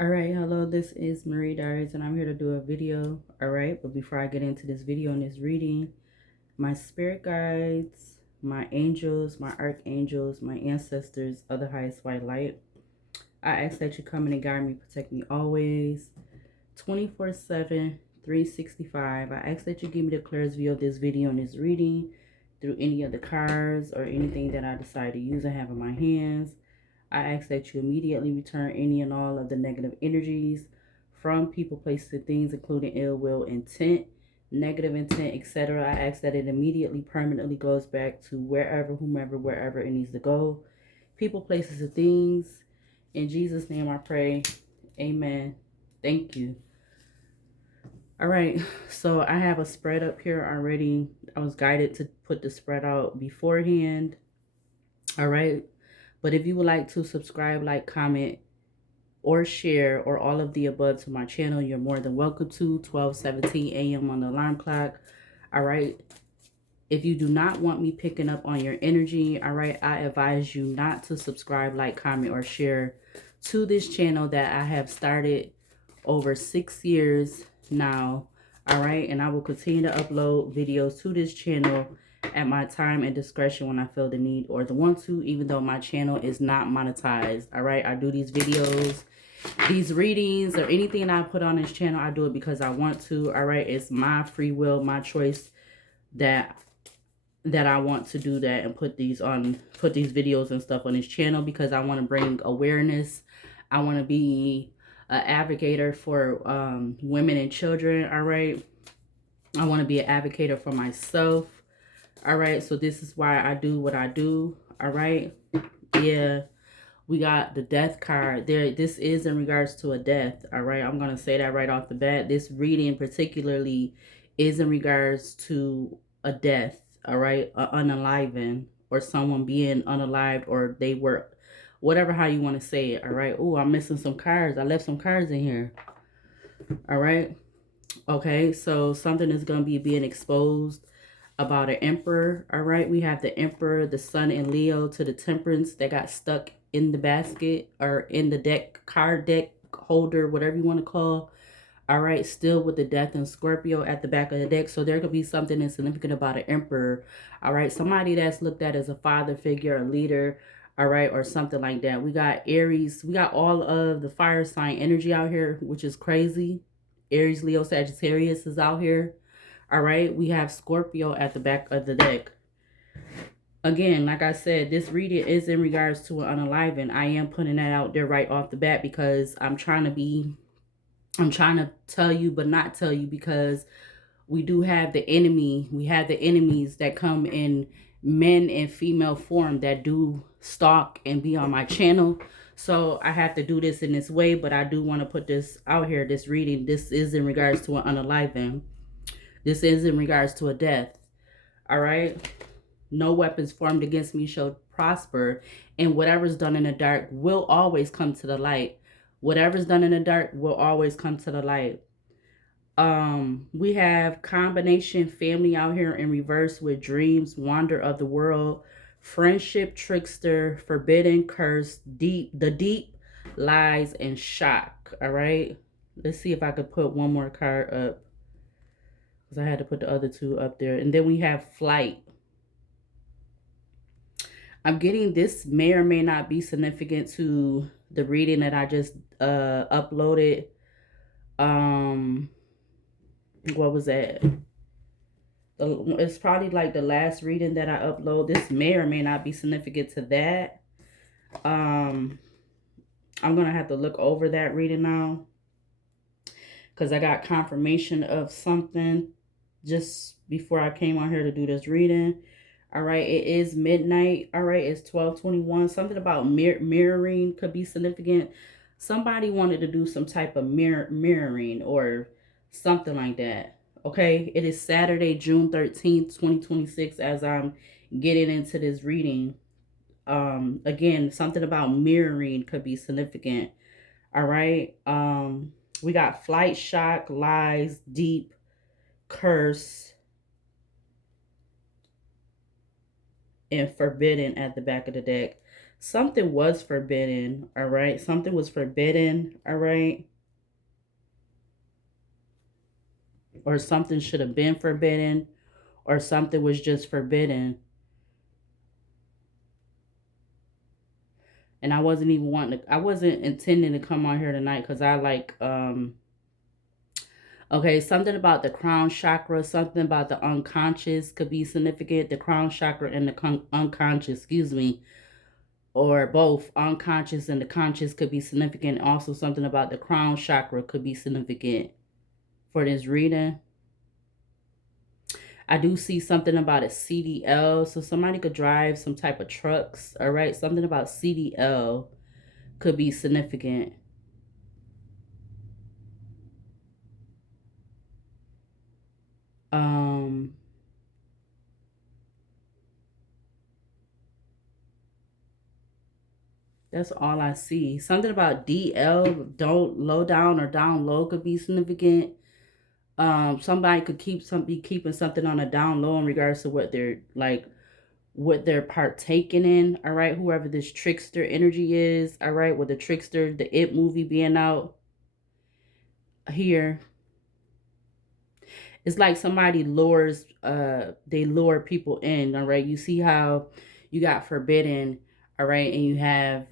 All right, hello, this is Marie Diaries, and I'm here to do a video. All right, but before I get into this video and this reading, my spirit guides, my angels, my archangels, my ancestors of the highest white light, I ask that you come in and guide me, protect me always, 24/7, 365. I ask that you give me the clearest view of this video and this reading through any of the cards or anything that I decide to use and have in my hands. I ask that you immediately return any and all of the negative energies from people, places, and things, including ill will, intent, negative intent, etc. I ask that it immediately, permanently goes back to wherever, whomever, wherever it needs to go. People, places, and things. In Jesus' name I pray. Amen. Thank you. All right, so I have a spread up here already. I was guided to put the spread out beforehand. All right, but if you would like to subscribe, like, comment, or share, or all of the above to my channel, you're more than welcome to. 12:17 a.m. on the alarm clock. All right. If you do not want me picking up on your energy, all right, I advise you not to subscribe, like, comment, or share to this channel that I have started over 6 years now. All right. And I will continue to upload videos to this channel at my time and discretion when I feel the need or the want to, even though my channel is not monetized. All right. I do these videos, these readings, or anything I put on this channel. I do it because I want to. All right. It's my free will, my choice that I want to do that and put these videos and stuff on this channel because I want to bring awareness. I want to be an advocate for women and children. All right. I want to be an advocate for myself. All right. So this is why I do what I do. All right. Yeah. We got the death card there. This is in regards to a death. All right. I'm going to say that right off the bat. This reading particularly is in regards to a death. All right. A unaliving, or someone being unalived, or they were, whatever, how you want to say it. All right. Oh, I'm missing some cards. I left some cards in here. All right. Okay. So something is going to be being exposed about an emperor. All right. We have the emperor, the sun in Leo, to the temperance that got stuck in the basket or in the deck, card deck holder, whatever you want to call. All right. Still with the death and Scorpio at the back of the deck. So there could be something insignificant about an emperor. All right. Somebody that's looked at as a father figure, a leader. All right. Or something like that. We got Aries. We got all of the fire sign energy out here, which is crazy. Aries, Leo, Sagittarius is out here. All right, we have Scorpio at the back of the deck. Again, like I said, this reading is in regards to an unaliving. I am putting that out there right off the bat because I'm trying to tell you, but not tell you, because we do have the enemy. We have the enemies that come in men and female form that do stalk and be on my channel. So I have to do this in this way, but I do want to put this out here. This reading, this is in regards to an unaliving. This is in regards to a death. All right. No weapons formed against me shall prosper. And whatever's done in the dark will always come to the light. Whatever's done in the dark will always come to the light. We have combination family out here in reverse with dreams, wonder of the world, friendship, trickster, forbidden, curse, deep lies, and shock. All right. Let's see if I could put one more card up, because I had to put the other two up there. And then we have flight. I'm getting this may or may not be significant to the reading that I just uploaded. Um, what was that? It's probably like the last reading that I upload. This may or may not be significant to that. Um, I'm gonna have to look over that reading now because I got confirmation of something just before I came on here to do this reading. All right, it is midnight. All right, it's 12:21. Something about mirroring could be significant. Somebody wanted to do some type of mirroring or something like that. Okay, it is Saturday, June 13th, 2026, as I'm getting into this reading. Again, something about mirroring could be significant. All right. We got flight, shock, lies, deep, curse, and forbidden at the back of the deck. something was forbidden, all right? Something was forbidden, all right? Or something should have been forbidden, or something was just forbidden. And I wasn't even I wasn't intending to come on here tonight because I like, okay, something about the crown chakra, something about the unconscious could be significant. The crown chakra and the unconscious, excuse me, or both unconscious and the conscious could be significant. Also, something about the crown chakra could be significant for this reading. I do see something about a CDL, so somebody could drive some type of trucks, all right? Something about CDL could be significant. That's all I see. Something about DL, don't low down or down low could be significant. Somebody could be keeping something on a down low in regards to what they're like, what they're partaking in. All right, whoever this trickster energy is. All right, with the trickster, the It movie being out here, it's like somebody lures. They lure people in. All right, you see how you got forbidden. All right, and you have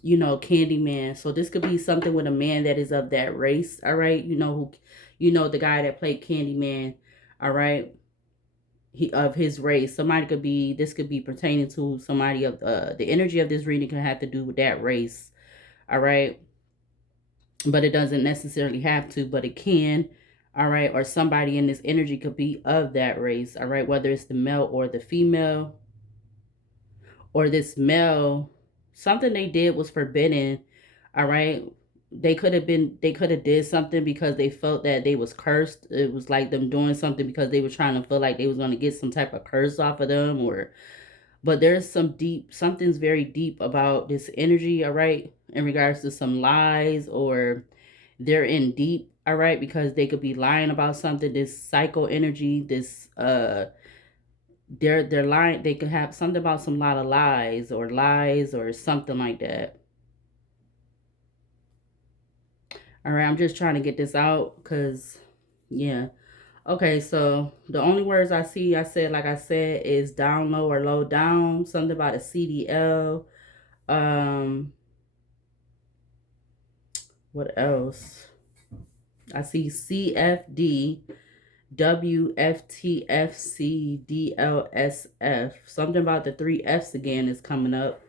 you know, Candyman. So this could be something with a man that is of that race. All right, you know who, you know, the guy that played Candyman. All right, he of his race. Somebody could be, this could be pertaining to somebody of the energy of this reading can have to do with that race. All right, but it doesn't necessarily have to, but it can. All right, or somebody in this energy could be of that race. All right, whether it's the male or the female, or this male, something they did was forbidden. All right, they could have did something because they felt that they was cursed. It was like them doing something because they were trying to feel like they was going to get some type of curse off of them, or but there's some deep, something's very deep about this energy, all right, in regards to some lies, or they're in deep, all right, because they could be lying about something. This psycho energy, this they're lying. They could have something about some lot of lies or something like that. All right, I'm just trying to get this out because, yeah. Okay, so the only words I see, I said, like I said, is down low or low down. Something about a CDL. What else? I see CFD, WFTFC, DLSF. Something about the three F's again is coming up.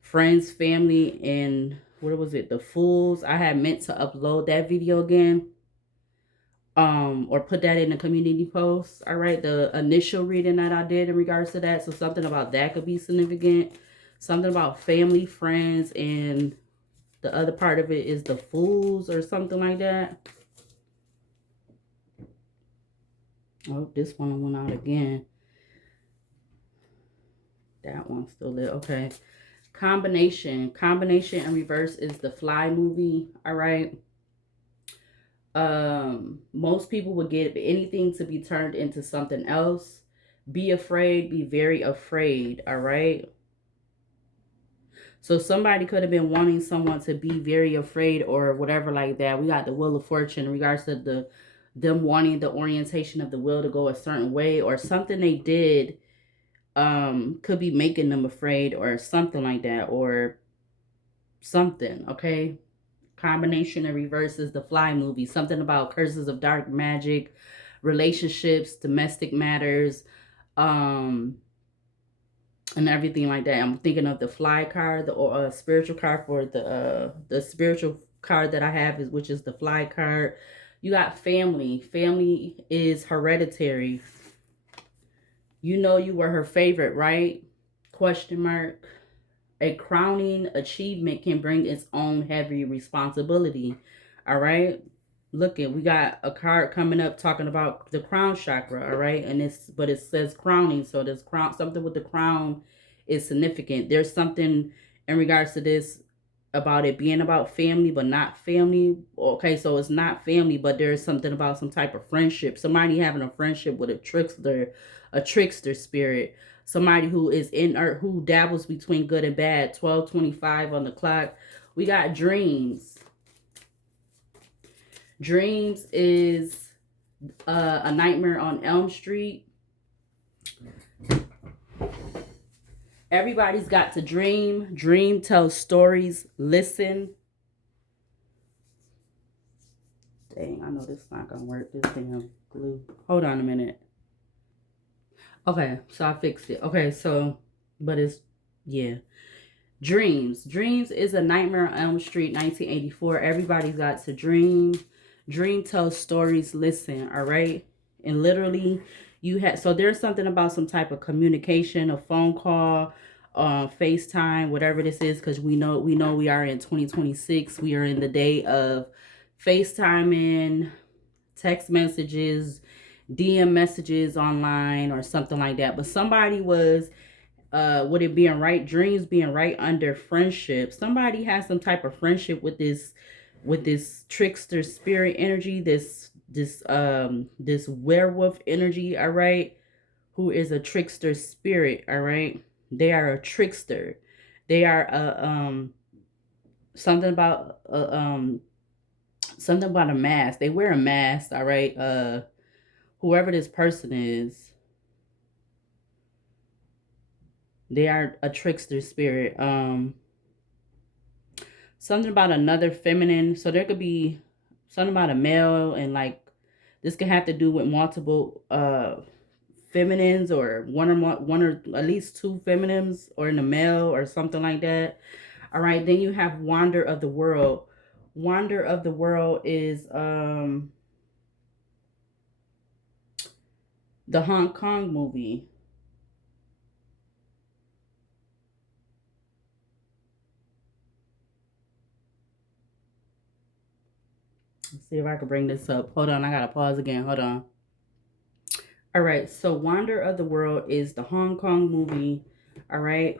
Friends, family, and what was it? The Fools. I had meant to upload that video again. Or put that in the community post. All right, the initial reading that I did in regards to that. So something about that could be significant. Something about family, friends, and the other part of it is the Fools or something like that. Oh, this one went out again. That one's still lit. Okay. Combination in reverse is the Fly movie. All right. Most people would get anything to be turned into something else. Be afraid, be very afraid. All right. So somebody could have been wanting someone to be very afraid or whatever like that. We got the Wheel of Fortune in regards to them wanting the orientation of the wheel to go a certain way, or something they did could be making them afraid or something like that, or something. Okay. Combination in reverse is the Fly movie. Something about curses of dark magic, relationships, domestic matters, um and everything like that. I'm thinking of the Fly card, the spiritual card for the spiritual card that I have is, which is the Fly card. You got family. Family is hereditary. You know you were her favorite, right? Question mark. A crowning achievement can bring its own heavy responsibility. All right. Look at, we got a card coming up talking about the crown chakra. All right. And it's, but it says crowning. So this crown, something with the crown is significant. There's something in regards to this about it being about family, but not family. Okay. So it's not family, but there's something about some type of friendship. Somebody having a friendship with a trickster spirit. somebody who is inert, who dabbles between good and bad. 12:25 on the clock. We got dreams. Dreams is A Nightmare on Elm Street. Everybody's got to dream. Dream tells stories. Listen. Dang, I know this is not gonna work. This damn glue. Hold on a minute. Okay, so I fixed it. Okay, so, but it's, yeah. Dreams. Dreams is A Nightmare on Elm Street, 1984. Everybody's got to dream. Dream tells stories. Listen, all right? And literally, you have, so there's something about some type of communication, a phone call, FaceTime, whatever this is, because we know we are in 2026. We are in the day of FaceTiming, text messages, DM messages online, or something like that. But somebody was, with it being right, dreams being right under friendship. Somebody has some type of friendship with this trickster spirit energy, this werewolf energy, all right, who is a trickster spirit, all right. They are a trickster. They are something about a mask. They wear a mask, all right. Whoever this person is, they are a trickster spirit. Something about another feminine. So there could be something about a male, and like this could have to do with multiple feminines, or one or at least two feminines, or in a male or something like that. All right, then you have Wander of the World. Wander of the World is the Hong Kong movie. Let's see if I can bring this up. Hold on, I gotta pause again. Hold on. All right, so Wander of the World is the Hong Kong movie. All right.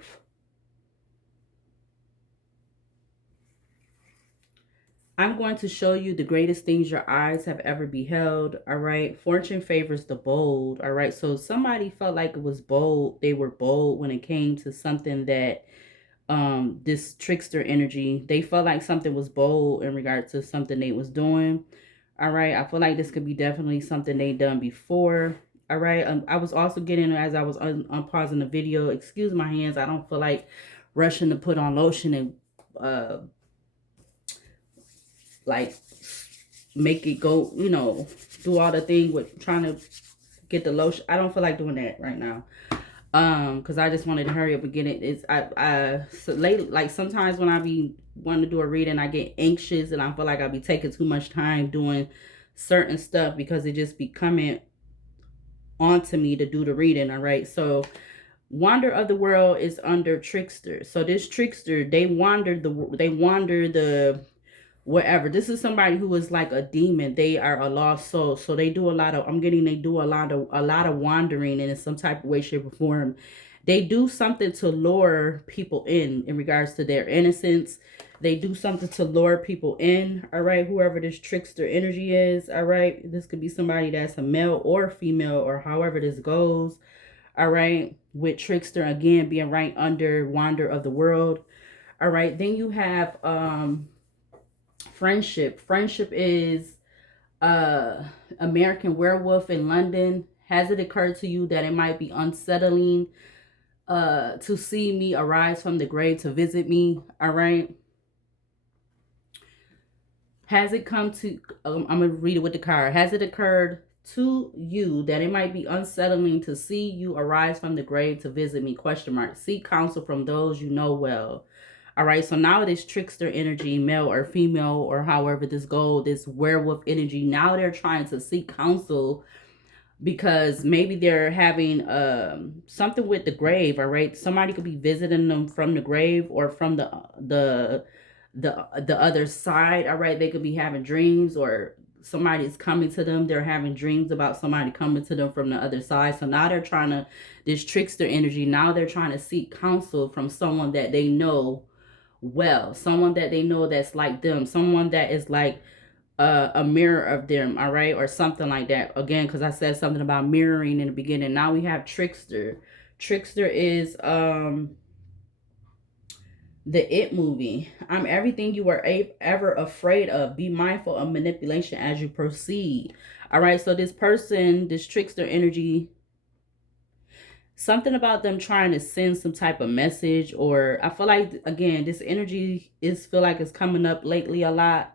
I'm going to show you the greatest things your eyes have ever beheld. All right. Fortune favors the bold. All right. So somebody felt like it was bold. They were bold when it came to something that this trickster energy, they felt like something was bold in regard to something they was doing. All right. I feel like this could be definitely something they done before. All right. I was also getting, as I was unpausing the video, excuse my hands. I don't feel like rushing to put on lotion and like make it go, you know, do all the thing with trying to get the lotion. I don't feel like doing that right now. Because I just wanted to hurry up and get it. It's so late, like sometimes when I be wanting to do a reading, I get anxious and I feel like I be taking too much time doing certain stuff because it just be coming onto me to do the reading. All right. So Wander of the World is under trickster. So this trickster, they wander the whatever. This is somebody who is like a demon. They are a lost soul. So they do a lot of, they do a lot of wandering, and in some type of way, shape, or form. They do something to lure people in regards to their innocence. They do something to lure people in. All right. Whoever this trickster energy is. All right. This could be somebody that's a male or female, or however this goes. All right. With trickster again being right under Wander of the World. All right. Then you have friendship. Friendship is American Werewolf in London. Has it occurred to you that it might be unsettling to see me arise from the grave to visit me? All right. Has it come to, I'm going to read it with the card. Has it occurred to you that it might be unsettling to see you arise from the grave to visit me? Question mark. Seek counsel from those you know well. All right, so now this trickster energy, male or female, or however this goes, this werewolf energy, now they're trying to seek counsel because maybe they're having something with the grave. All right, somebody could be visiting them from the grave or from the other side. All right, they could be having dreams, or somebody's coming to them. They're having dreams about somebody coming to them from the other side. So now they're trying to, this trickster energy, now they're trying to seek counsel from someone that they know well, someone that they know that's like them, someone that is like a mirror of them. All right, or something like that. Again, because I said something about mirroring in the beginning. Now we have trickster. Trickster is the It movie. I'm everything you were ever afraid of. Be mindful of manipulation as you proceed. All right, so this person, this trickster energy, something about them trying to send some type of message, or I feel like, again, this energy is feel like it's coming up lately a lot.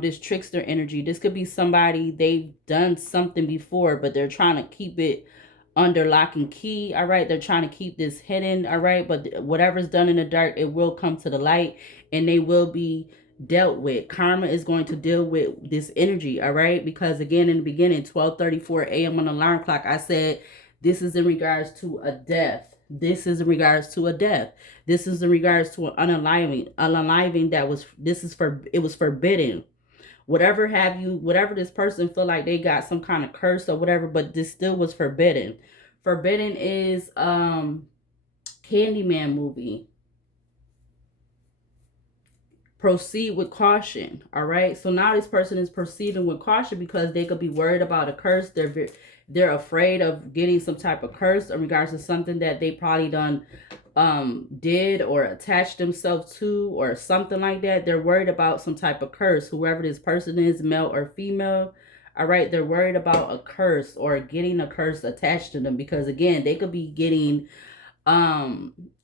This trickster energy, this could be somebody, they've done something before, but they're trying to keep it under lock and key. All right, they're trying to keep this hidden. All right, but whatever's done in the dark, it will come to the light, and they will be dealt with. Karma is going to deal with this energy. All right, because again, in the beginning, 12:34 a.m. on the alarm clock, I said this is in regards to a death. This is in regards to a death. This is in regards to an unaliving that was, this is for, it was forbidden. Whatever have you, whatever this person feel like they got some kind of curse or whatever, but this still was forbidden. Forbidden is Candyman movie. Proceed with caution. All right, so now this person is proceeding with caution because they could be worried about a curse. They're afraid of getting some type of curse in regards to something that they probably done did or attached themselves to or something like that. They're worried about some type of curse, whoever this person is, male or female. All right, they're worried about a curse or getting a curse attached to them, because again, they could be getting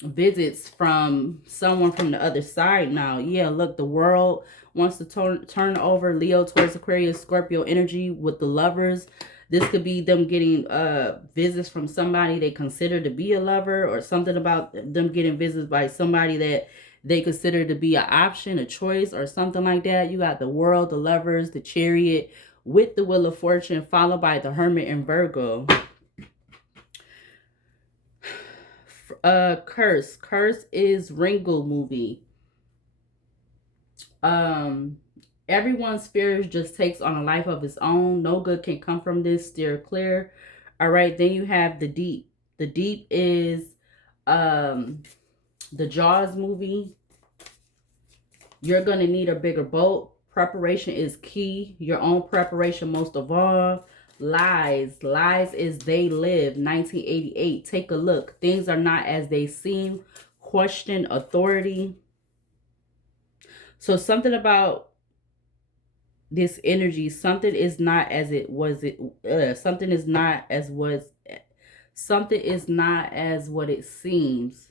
visits from someone from the other side now. Yeah, look, the world wants to turn over. Leo, Taurus, Aquarius, Scorpio energy with the Lovers. This could be them getting visits from somebody they consider to be a lover, or something about them getting visits by somebody that they consider to be an option, a choice, or something like that. You got the World, the Lovers, the Chariot with the Wheel of Fortune, followed by the Hermit and Virgo. Curse is Ringo movie. Everyone's fears just takes on a life of its own. No good can come from this. Steer clear. All right, then you have the Deep. The Deep is the Jaws movie. You're gonna need a bigger boat. Preparation is key. Your own preparation most of all. Lies is They Live, 1988. Take a look. Things are not as they seem. Question authority. So something about this energy, something is not as it was. Something is not as was. Something is not as what it seems.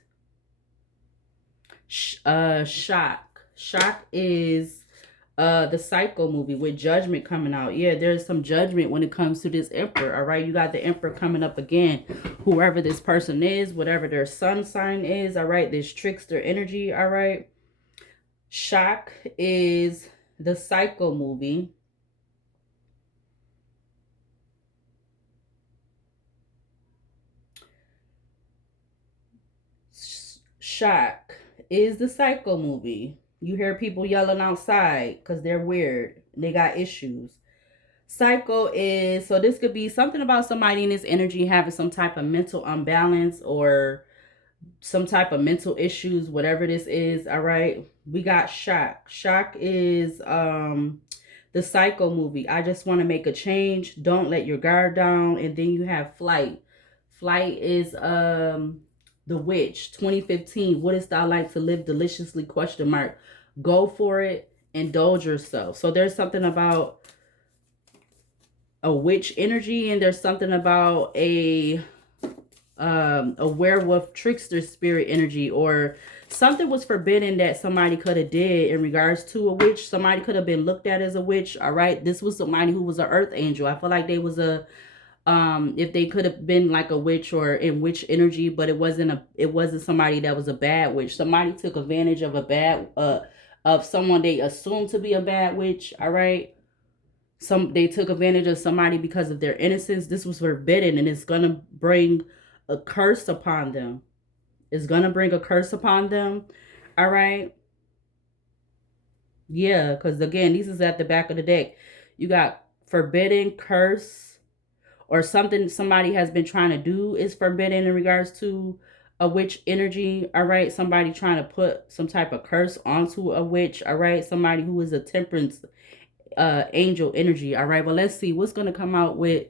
Shock is the Psycho movie with Judgment coming out. Yeah, there's some judgment when it comes to this Emperor. All right, you got the Emperor coming up again. Whoever this person is, whatever their sun sign is. All right, this trickster energy. All right, Shock is the Psycho movie. Shock is the Psycho movie. You hear people yelling outside because they're weird. They got issues. Psycho is, so this could be something about somebody in this energy having some type of mental imbalance or some type of mental issues, whatever this is. All right. We got Shock. Shock is the Psycho movie. I just want to make a change. Don't let your guard down. And then you have Flight. Flight is The Witch, 2015. What is thou like to live deliciously? Question mark. Go for it. Indulge yourself. So there's something about a witch energy, and there's something about a werewolf trickster spirit energy, or something was forbidden that somebody could have did in regards to a witch. Somebody could have been looked at as a witch. All right, this was somebody who was an earth angel. I feel like they was a if they could have been like a witch or in witch energy, but it wasn't somebody that was a bad witch. Somebody took advantage of a bad of someone they assumed to be a bad witch. All right, they took advantage of somebody because of their innocence. This was forbidden, and it's gonna bring a curse upon them. It's gonna bring a curse upon them. All right, yeah, because again, this is at the back of the deck. You got forbidden, curse, or something somebody has been trying to do is forbidden in regards to a witch energy. All right, somebody trying to put some type of curse onto a witch. All right, somebody who is a temperance angel energy. All right, well, let's see what's going to come out with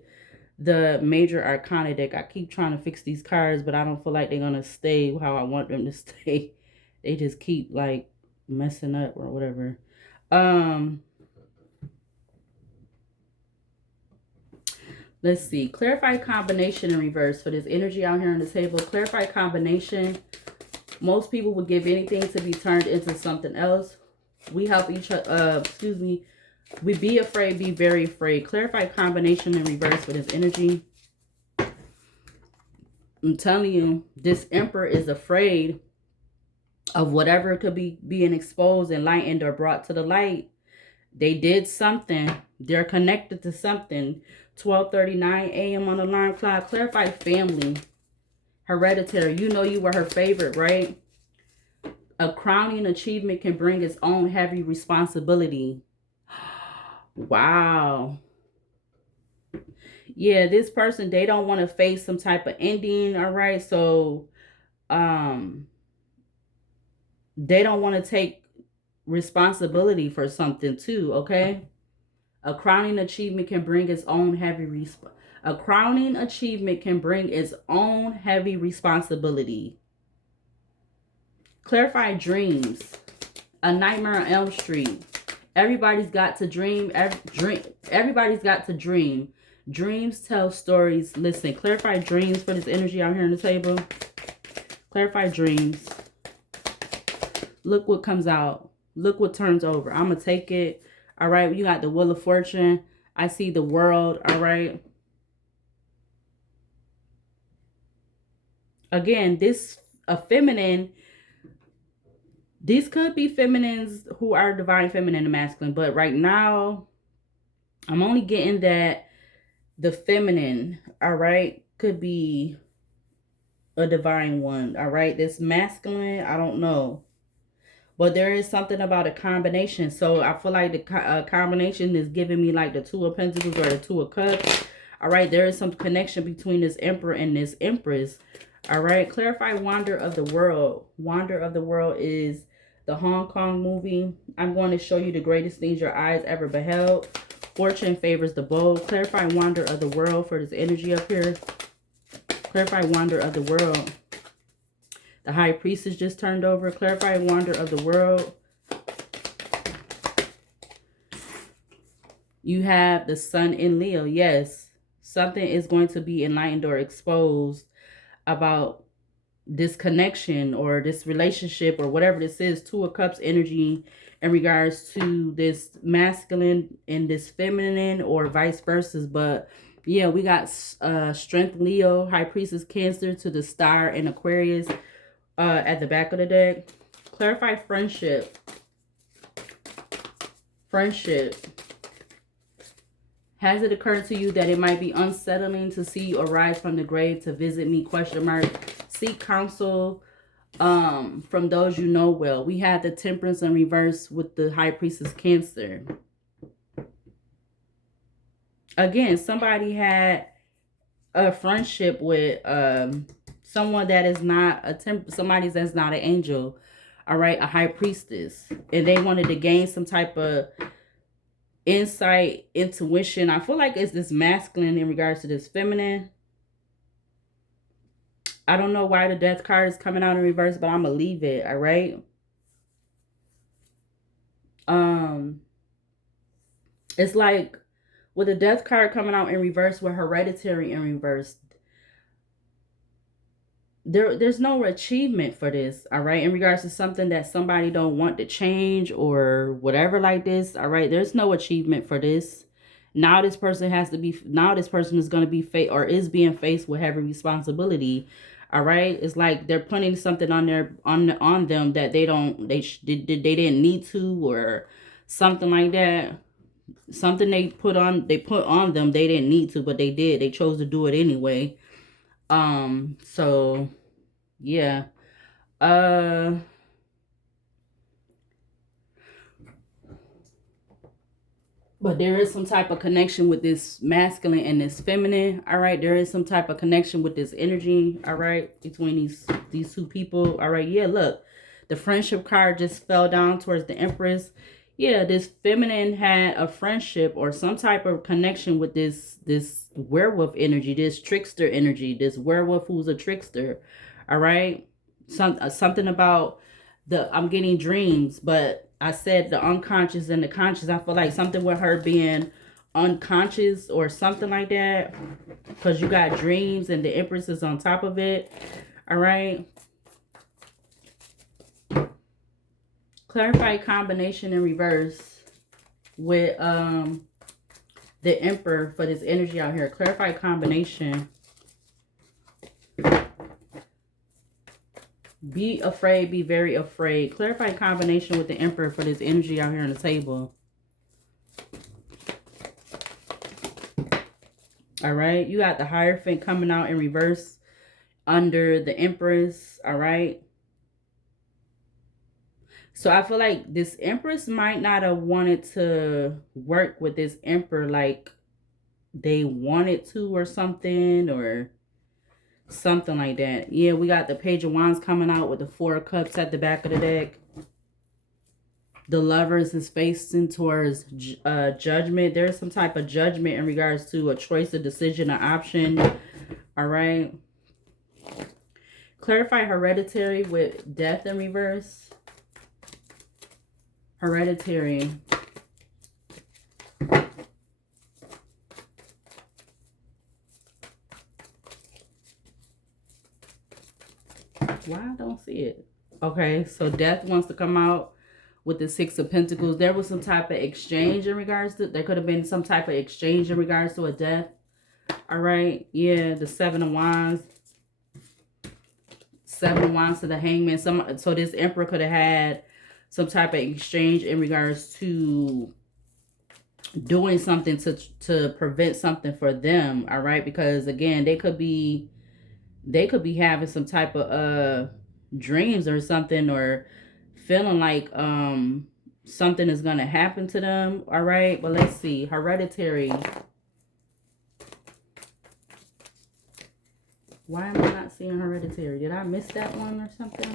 the Major Arcana deck. I keep trying to fix these cards, but I don't feel like they're going to stay how I want them to stay. They just keep like messing up or whatever. Let's see. Clarify combination in reverse for this energy out here on the table. Clarify combination. Most people would give anything to be turned into something else. We help each other. We be afraid, be very afraid. Clarify combination in reverse for this energy. I'm telling you, this Emperor is afraid of whatever could be being exposed, enlightened, or brought to the light. They did something. They're connected to something. 12:39 a.m. on the alarm clock. Clarify family. Hereditary. You know you were her favorite, right? A crowning achievement can bring its own heavy responsibility. Wow. Yeah, this person, they don't want to face some type of ending, all right? So, they don't want to take responsibility for something too, okay? A crowning achievement can bring its own heavy responsibility. Clarify dreams. A Nightmare on Elm Street. Everybody's got to dream. Everybody's got to dream. Dreams tell stories. Listen, clarify dreams for this energy out here on the table. Clarify dreams. Look what comes out. Look what turns over. I'm going to take it. All right. You got the Wheel of Fortune. I see the World. All right. Again, this a feminine. These could be feminines who are divine feminine and masculine. But right now, I'm only getting that the feminine, all right, could be a divine one. All right. This masculine, I don't know. But there is something about a combination. So I feel like the combination is giving me like the Two of Pentacles or the Two of Cups. All right. There is some connection between this Emperor and this Empress. All right. Clarify Wonder of the World. Wonder of the World is the Hong Kong movie. I'm going to show you the greatest things your eyes ever beheld. Fortune favors the bold. Clarify Wonder of the World for this energy up here. Clarify Wonder of the World. The High Priestess just turned over. Clarify Wonder of the World. You have the Sun in Leo. Yes, something is going to be enlightened or exposed about this connection or this relationship or whatever this is. Two of Cups energy in regards to this masculine and this feminine or vice versa. But yeah, we got Strength Leo, High Priestess Cancer to the Star in Aquarius. At the back of the deck. Clarify friendship. Friendship. Has it occurred to you that it might be unsettling to see you arise from the grave to visit me? Question mark. Seek counsel from those you know well. We have the Temperance in reverse with the High Priestess Cancer. Again, somebody had a friendship with someone that is not somebody that's not an angel, all right, a high priestess, and they wanted to gain some type of insight, intuition. I feel like it's this masculine in regards to this feminine. I don't know why the Death card is coming out in reverse, but I'm gonna leave it, all right. It's like with the Death card coming out in reverse with Hereditary in reverse, there's no achievement for this, all right, in regards to something that somebody don't want to change or whatever like this, all right. There's no achievement for this. Now this person is going to be is being faced with heavy responsibility, all right. It's like they're putting something on them that they didn't need to, or something like that. Something they put on them they didn't need to, but they did. They chose to do it anyway. So yeah. But there is some type of connection with this masculine and this feminine, all right. There is some type of connection with this energy, all right, between these two people, all right. Yeah, look, the friendship card just fell down towards the Empress. Yeah, this feminine had a friendship or some type of connection with this werewolf energy, this trickster energy, this werewolf who's a trickster. All right, something about the I'm getting dreams, but I said the unconscious and the conscious. I feel like something with her being unconscious or something like that, because you got dreams and the Empress is on top of it. All right. Clarify combination in reverse with the Emperor for this energy out here. Clarify combination. Be afraid, be very afraid. Clarify combination with the Emperor for this energy out here on the table. All right, you got the Hierophant coming out in reverse under the Empress. All right. So I feel like this Empress might not have wanted to work with this Emperor like they wanted to or something like that. Yeah, we got the Page of Wands coming out with the Four of Cups at the back of the deck. The Lovers is facing towards judgment. There's some type of judgment in regards to a choice, a decision, an option. All right. Clarify hereditary with Death in reverse. Hereditary. Why I don't see it? Okay, so Death wants to come out with the Six of Pentacles. There was some type of exchange in regards to, there could have been some type of exchange in regards to a death. All right, yeah, the Seven of Wands. Seven of Wands to the Hangman. So this Emperor could have had some type of exchange in regards to doing something to prevent something for them. All right, because again, they could be having some type of dreams or something, or feeling like something is gonna happen to them. All right, but let's see. Hereditary. Why am I not seeing Hereditary? Did I miss that one or something?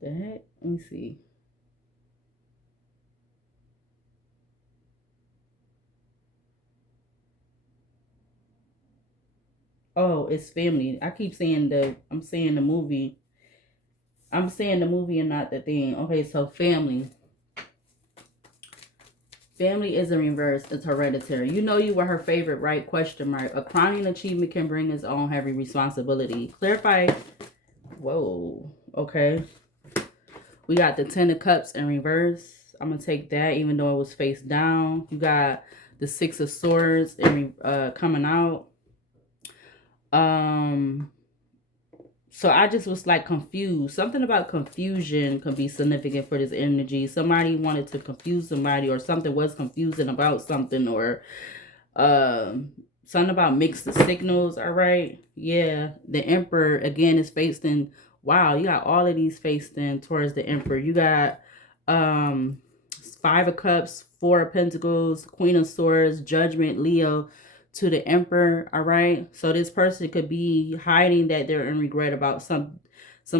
The heck? Let me see. Oh, it's family. I keep saying I'm saying the movie. I'm saying the movie and not the thing. Okay, so family. Family is in reverse. It's hereditary. You know you were her favorite, right? Question mark. A crowning achievement can bring its own heavy responsibility. Clarify. Whoa. Okay. We got the Ten of Cups in reverse. I'm going to take that even though it was face down. You got the Six of Swords coming out. So I just was like confused. Something about confusion could be significant for this energy. Somebody wanted to confuse somebody, or something was confusing about something, or something about mixed signals. All right. Yeah. The Emperor again is facing, wow, you got all of these facing towards the Emperor. You got Five of Cups, Four of Pentacles, Queen of Swords, Judgment, Leo to the Emperor. All right, so this person could be hiding that they're in regret about some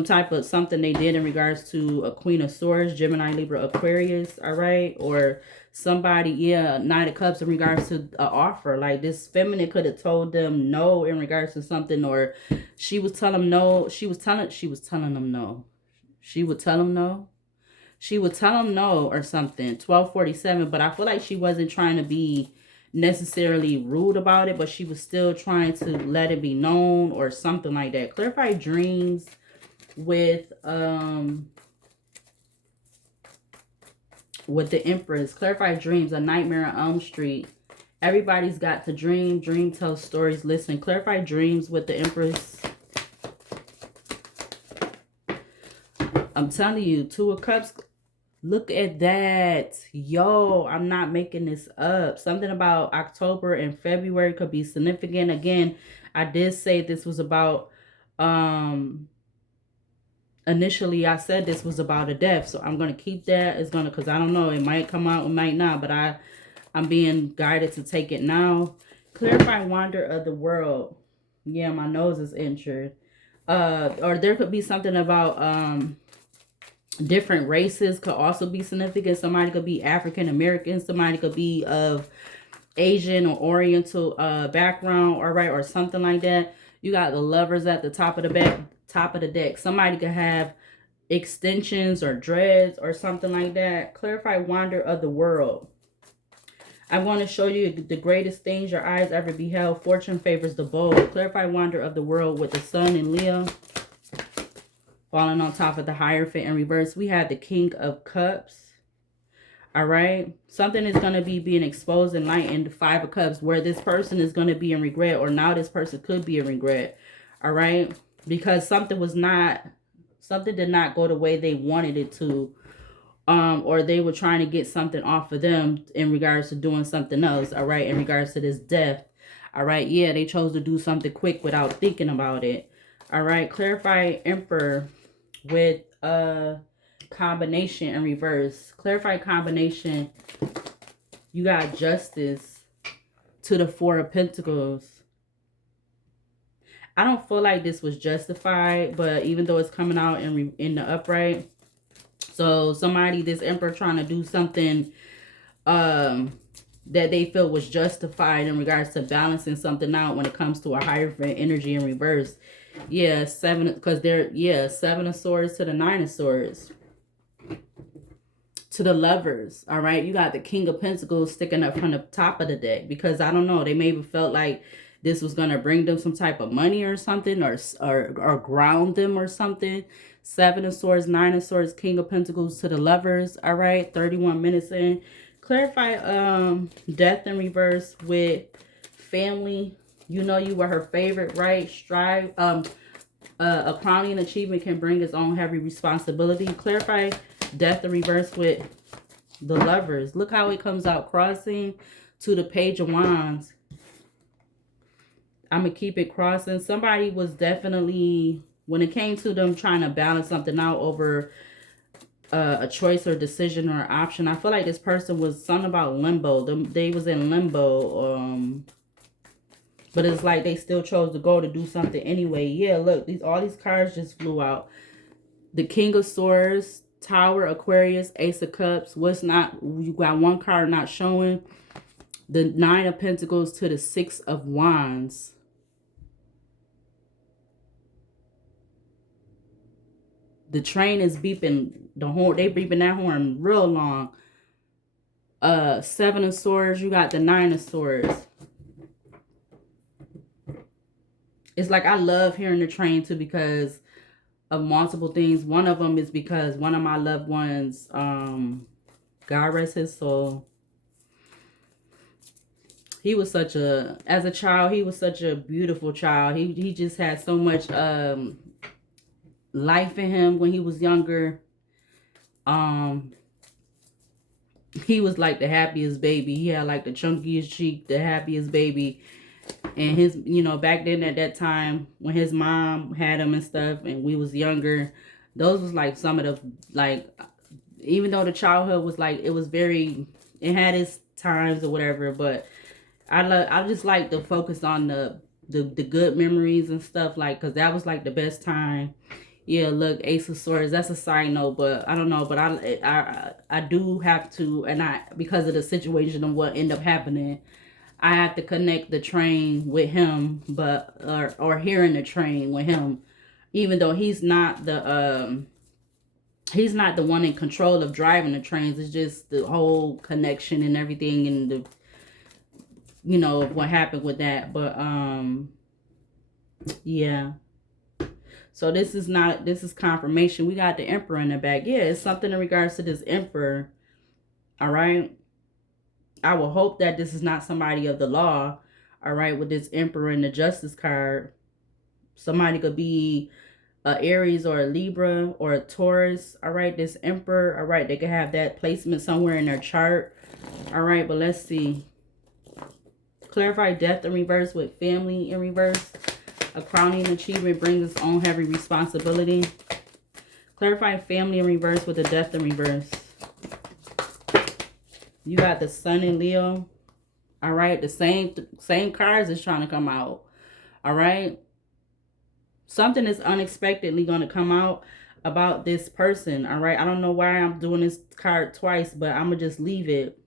type of something they did in regards to a Queen of Swords, Gemini, Libra, Aquarius. All right, or somebody, yeah, Nine of Cups in regards to an offer. Like this feminine could have told them no in regards to something, or she was telling them no. She was telling them no. She would tell them no. She would tell them no or something. 1247, but I feel like she wasn't trying to be necessarily rude about it, but she was still trying to let it be known or something like that. Clarify dreams with the Empress. Clarify dreams. A Nightmare on Elm Street. Everybody's got to dream. Dream tells stories. Listen. Clarify dreams with the Empress. I'm telling you, Two of Cups. Look at that. Yo, I'm not making this up. Something about October and February could be significant. Again, I did say this was about, initially I said this was about a death. So I'm going to keep that. It's going to, because I don't know. It might come out, it might not. But I'm being guided to take it now. Clarify Wonder of the World. Yeah, my nose is injured. Or there could be something about, Different races could also be significant. Somebody could be African American. Somebody could be of Asian or Oriental background, all right, or something like that. You got the Lovers at the top of the deck. Somebody could have extensions or dreads or something like that. Clarify wonder of the world. I want to show you the greatest things your eyes ever beheld. Fortune favors the bold. Clarify wonder of the world with the sun in Leo. Falling on top of the Hierophant in reverse. We have the King of Cups. All right. Something is going to be being exposed in light in the Five of Cups, where this person is going to be in regret, or now this person could be in regret. All right. Because something did not go the way they wanted it to. Or they were trying to get something off of them in regards to doing something else, all right, in regards to this death, all right. Yeah, they chose to do something quick without thinking about it, all right. Clarify Emperor with combination in reverse. Clarify combination. You got Justice to the Four of Pentacles. I don't feel like this was justified, but even though it's coming out in the upright, so somebody, this Emperor, trying to do something that they feel was justified in regards to balancing something out when it comes to a Hierophant energy in reverse. Yeah, Seven of Swords to the Nine of Swords. To the Lovers, all right? You got the King of Pentacles sticking up from the top of the deck, because I don't know, they maybe felt like this was going to bring them some type of money or something, or ground them or something. Seven of Swords, Nine of Swords, King of Pentacles to the Lovers. All right, 31 minutes in. Clarify Death in reverse with family. You know you were her favorite, right? Strive. A crowning achievement can bring its own heavy responsibility. Clarify Death in reverse with the Lovers. Look how it comes out crossing to the Page of Wands. I'm going to keep it crossing. Somebody was definitely, when it came to them trying to balance something out over a choice or decision or option, I feel like this person was something about limbo. They was in limbo. But it's like they still chose to go to do something anyway. Yeah, look, all these cards just flew out. The King of Swords, Tower, Aquarius, Ace of Cups. What's not, you got one card not showing. The Nine of Pentacles to the Six of Wands. The train is beeping the horn. They beeping that horn real long. Seven of Swords. You got the Nine of Swords. It's like I love hearing the train too, because of multiple things. One of them is because one of my loved ones, God rest his soul, he was such a, as a child, he was such a beautiful child. He just had so much life in him when he was younger. He was like the happiest baby. He had like the chunkiest cheek, the happiest baby. And his, you know, back then at that time when his mom had him and stuff and we was younger, those was like some of the, like, even though the childhood was like, it was very, it had its times or whatever, but I just like to focus on the good memories and stuff, like, because that was like the best time. Yeah, look, Ace of Swords, that's a side note, but I don't know, but I do have to, and because of the situation of what ended up happening, I have to connect the train with him, but or hearing the train with him, even though he's not the one in control of driving the trains. It's just the whole connection and everything, and the, you know, what happened with that. But yeah. So this is confirmation. We got the Emperor in the back. Yeah, it's something in regards to this Emperor. All right. I will hope that this is not somebody of the law. All right, with this Emperor and the Justice card. Somebody could be a Aries or a Libra or a Taurus. All right, this Emperor. All right, they could have that placement somewhere in their chart. All right, but let's see. Clarify Death in reverse with family in reverse. A crowning achievement brings its own heavy responsibility. Clarify family in reverse with the Death in reverse. You got the Sun in Leo. All right, the same cards is trying to come out. All right. Something is unexpectedly going to come out. about this person. All right, I don't know why I'm doing this card twice, but I'm gonna just leave it.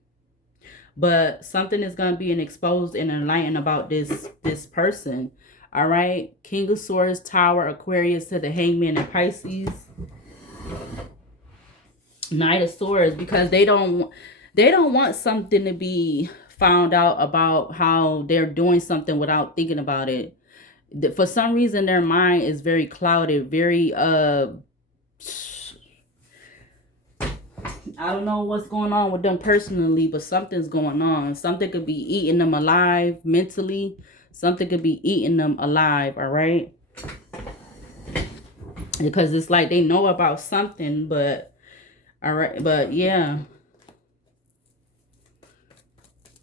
But something is gonna be exposed and enlightened about this person. All right, King of Swords, Tower, Aquarius to the Hangman and Pisces. Knight of Swords, because they don't want something to be found out about how they're doing something without thinking about it. For some reason their mind is very clouded, very I don't know what's going on with them personally, but something's going on. Something could be eating them alive mentally. Something could be eating them alive, all right? Because it's like they know about something, but all right, but yeah.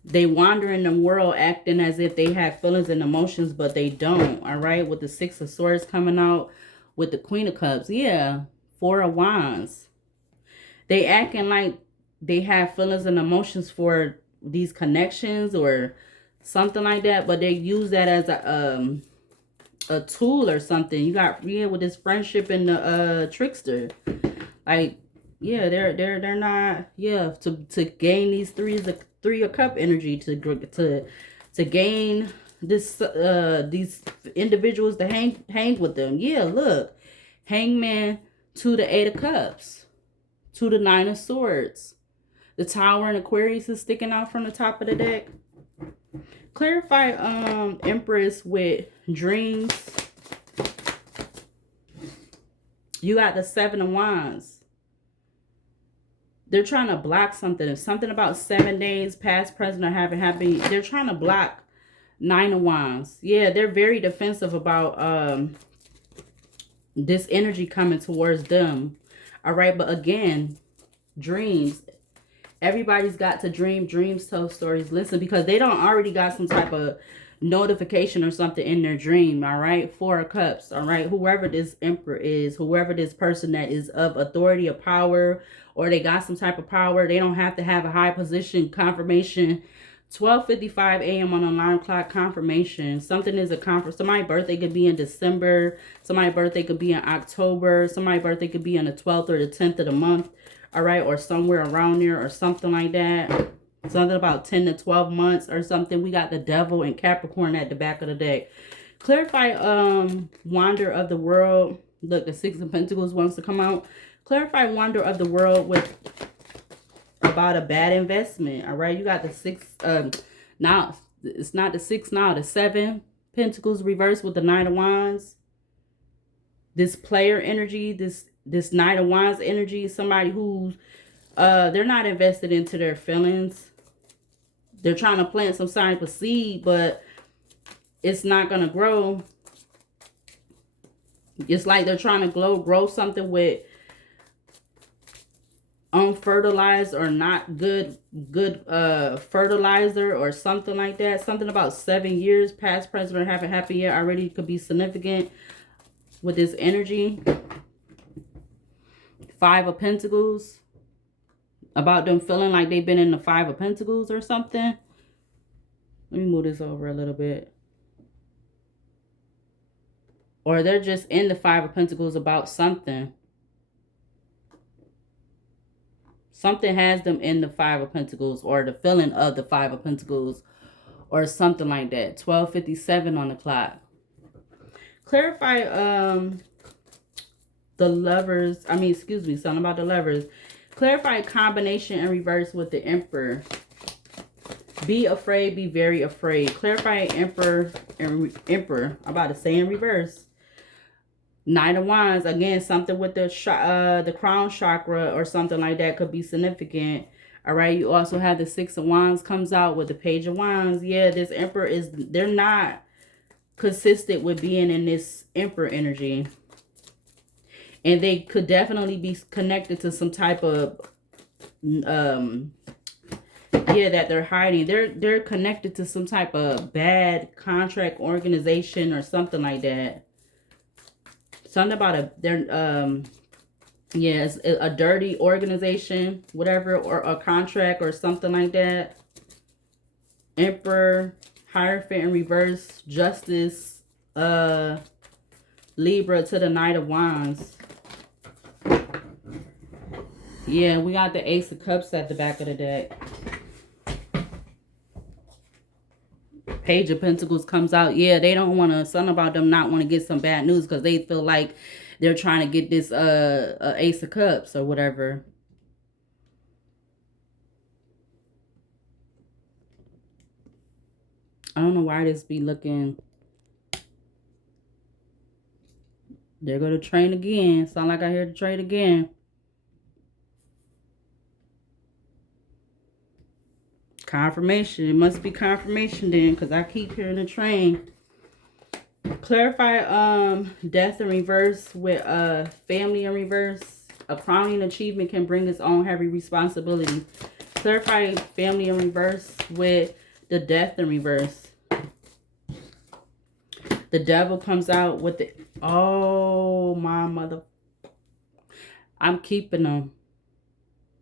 They wander in the world acting as if they have feelings and emotions, but they don't, all right? With the Six of Swords coming out, with the Queen of Cups. Yeah, Four of Wands. They acting like they have feelings and emotions for these connections or something like that, but they use that as a tool or something. You got, yeah, with this friendship and the trickster. Like, yeah, they're not, yeah, to gain these three of cup energy, to gain this these individuals to hang with them. Yeah, look, Hangman to the Eight of Cups, to the Nine of Swords. The Tower and Aquarius is sticking out from the top of the deck. Clarify Empress with dreams. You got the Seven of Wands. They're trying to block something. If something about 7 days, past, present, or haven't happened, they're trying to block Nine of Wands. Yeah, they're very defensive about this energy coming towards them. All right, but again, dreams. Everybody's got to dream. Dreams tell stories. Listen, because they don't already got some type of notification or something in their dream. All right, Four of Cups. All right, whoever this Emperor is, whoever this person that is of authority or power, or they got some type of power, they don't have to have a high position. Confirmation 12:55 a.m. on an alarm clock. Confirmation. Something is a conference. Somebody's birthday could be in December. Somebody's birthday could be in October. Somebody's birthday could be on the 12th or the 10th of the month. All right, or somewhere around there or something like that. Something about 10 to 12 months or something. We got the Devil and Capricorn at the back of the deck. Clarify Wander of the World. Look, the Six of Pentacles wants to come out. Clarify Wander of the World with about a bad investment. All right, you got the six. Now it's not the six now. The Seven Pentacles reversed with the Nine of Wands. This player energy, this Knight of Wands energy is somebody who's they're not invested into their feelings. They're trying to plant some type of seed, but it's not gonna grow. It's like they're trying to grow something with unfertilized or not good fertilizer or something like that. Something about 7 years past, present, or haven't happened yet already could be significant with this energy. Five of Pentacles. About them feeling like they've been in the Five of Pentacles or something. Let me move this over a little bit. Or they're just in the Five of Pentacles about something. Something has them in the Five of Pentacles or the feeling of the Five of Pentacles or something like that. 12:57 on the clock. Clarify the Lovers. I mean, excuse me, something about the Lovers. Clarify combination and reverse with the Emperor. Be afraid, be very afraid. Clarify Emperor and Emperor. I'm about to say in reverse. Nine of Wands, again, something with the crown chakra or something like that could be significant. All right, you also have the Six of Wands comes out with the Page of Wands. Yeah, this Emperor is, they're not consistent with being in this Emperor energy. And they could definitely be connected to some type of, yeah, that they're hiding. They're connected to some type of bad contract organization or something like that. Something about yeah, it's a dirty organization, whatever, or a contract or something like that. Emperor, Hierophant in reverse, Justice, Libra to the Knight of Wands. Yeah, we got the Ace of Cups at the back of the deck. Page of Pentacles comes out. Yeah, they don't want to, something about them not want to get some bad news because they feel like they're trying to get this Ace of Cups or whatever. I don't know why this be looking. They're going to train again. Sound like I hear the trade again. Confirmation. It must be confirmation then, because I keep hearing the train. Clarify death in reverse with family in reverse. A crowning achievement can bring its own heavy responsibility. Clarify family in reverse with the death in reverse. The devil comes out with the, oh my mother. I'm keeping them.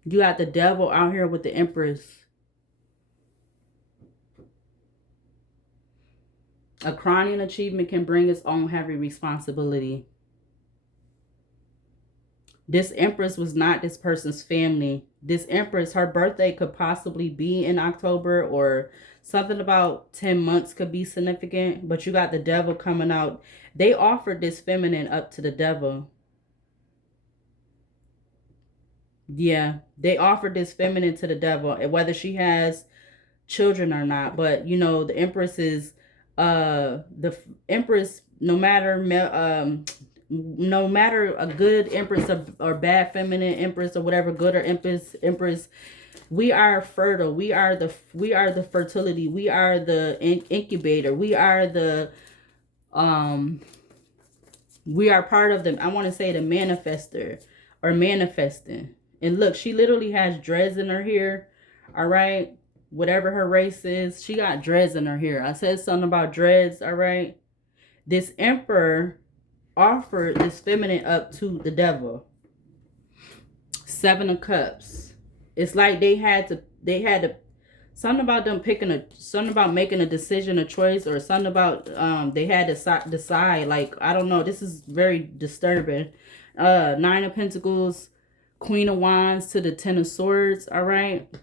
You got the devil out here with the Empress. A crowning achievement can bring its own heavy responsibility. This Empress was not this person's family. This Empress, her birthday could possibly be in October, or something about 10 months could be significant. But you got the devil coming out. They offered this feminine up to the devil. Yeah, they offered this feminine to the devil, and whether she has children or not. But you know, the Empress is the Empress, no matter no matter a good Empress or bad feminine Empress or whatever, good or Empress, we are fertile. We are the fertility. We are the incubator. We are the we are part of the, I want to say, the manifester or manifesting. And look, she literally has dreads in her hair. All right. Whatever her race is, she got dreads in her hair. I said something about dreads. All right. This emperor offered this feminine up to the devil. 7 of Cups. It's like they had to, something about them something about making a decision, a choice, or something about they had to decide. Like, I don't know. This is very disturbing. 9 of Pentacles, Queen of Wands to the 10 of Swords. All right.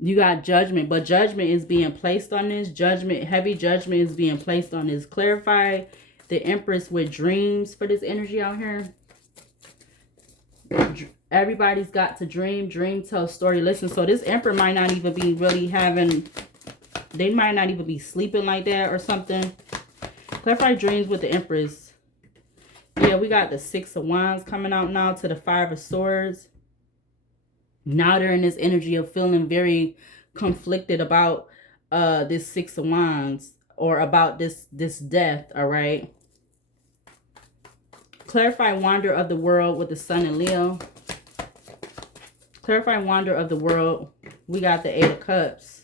You got Judgment, but judgment is being placed on this. Heavy judgment is being placed on this. Clarify the Empress with dreams for this energy out here. Everybody's got to dream. Dream, tell story. Listen, so this Emperor might not even be really having, they might not even be sleeping like that or something. Clarify dreams with the Empress. Yeah, we got the 6 of Wands coming out now to the 5 of Swords. Now they're in this energy of feeling very conflicted about this 6 of Wands, or about this death. All right. Clarify Wander of the World with the Sun and Leo. Clarify Wander of the World. We got the 8 of Cups.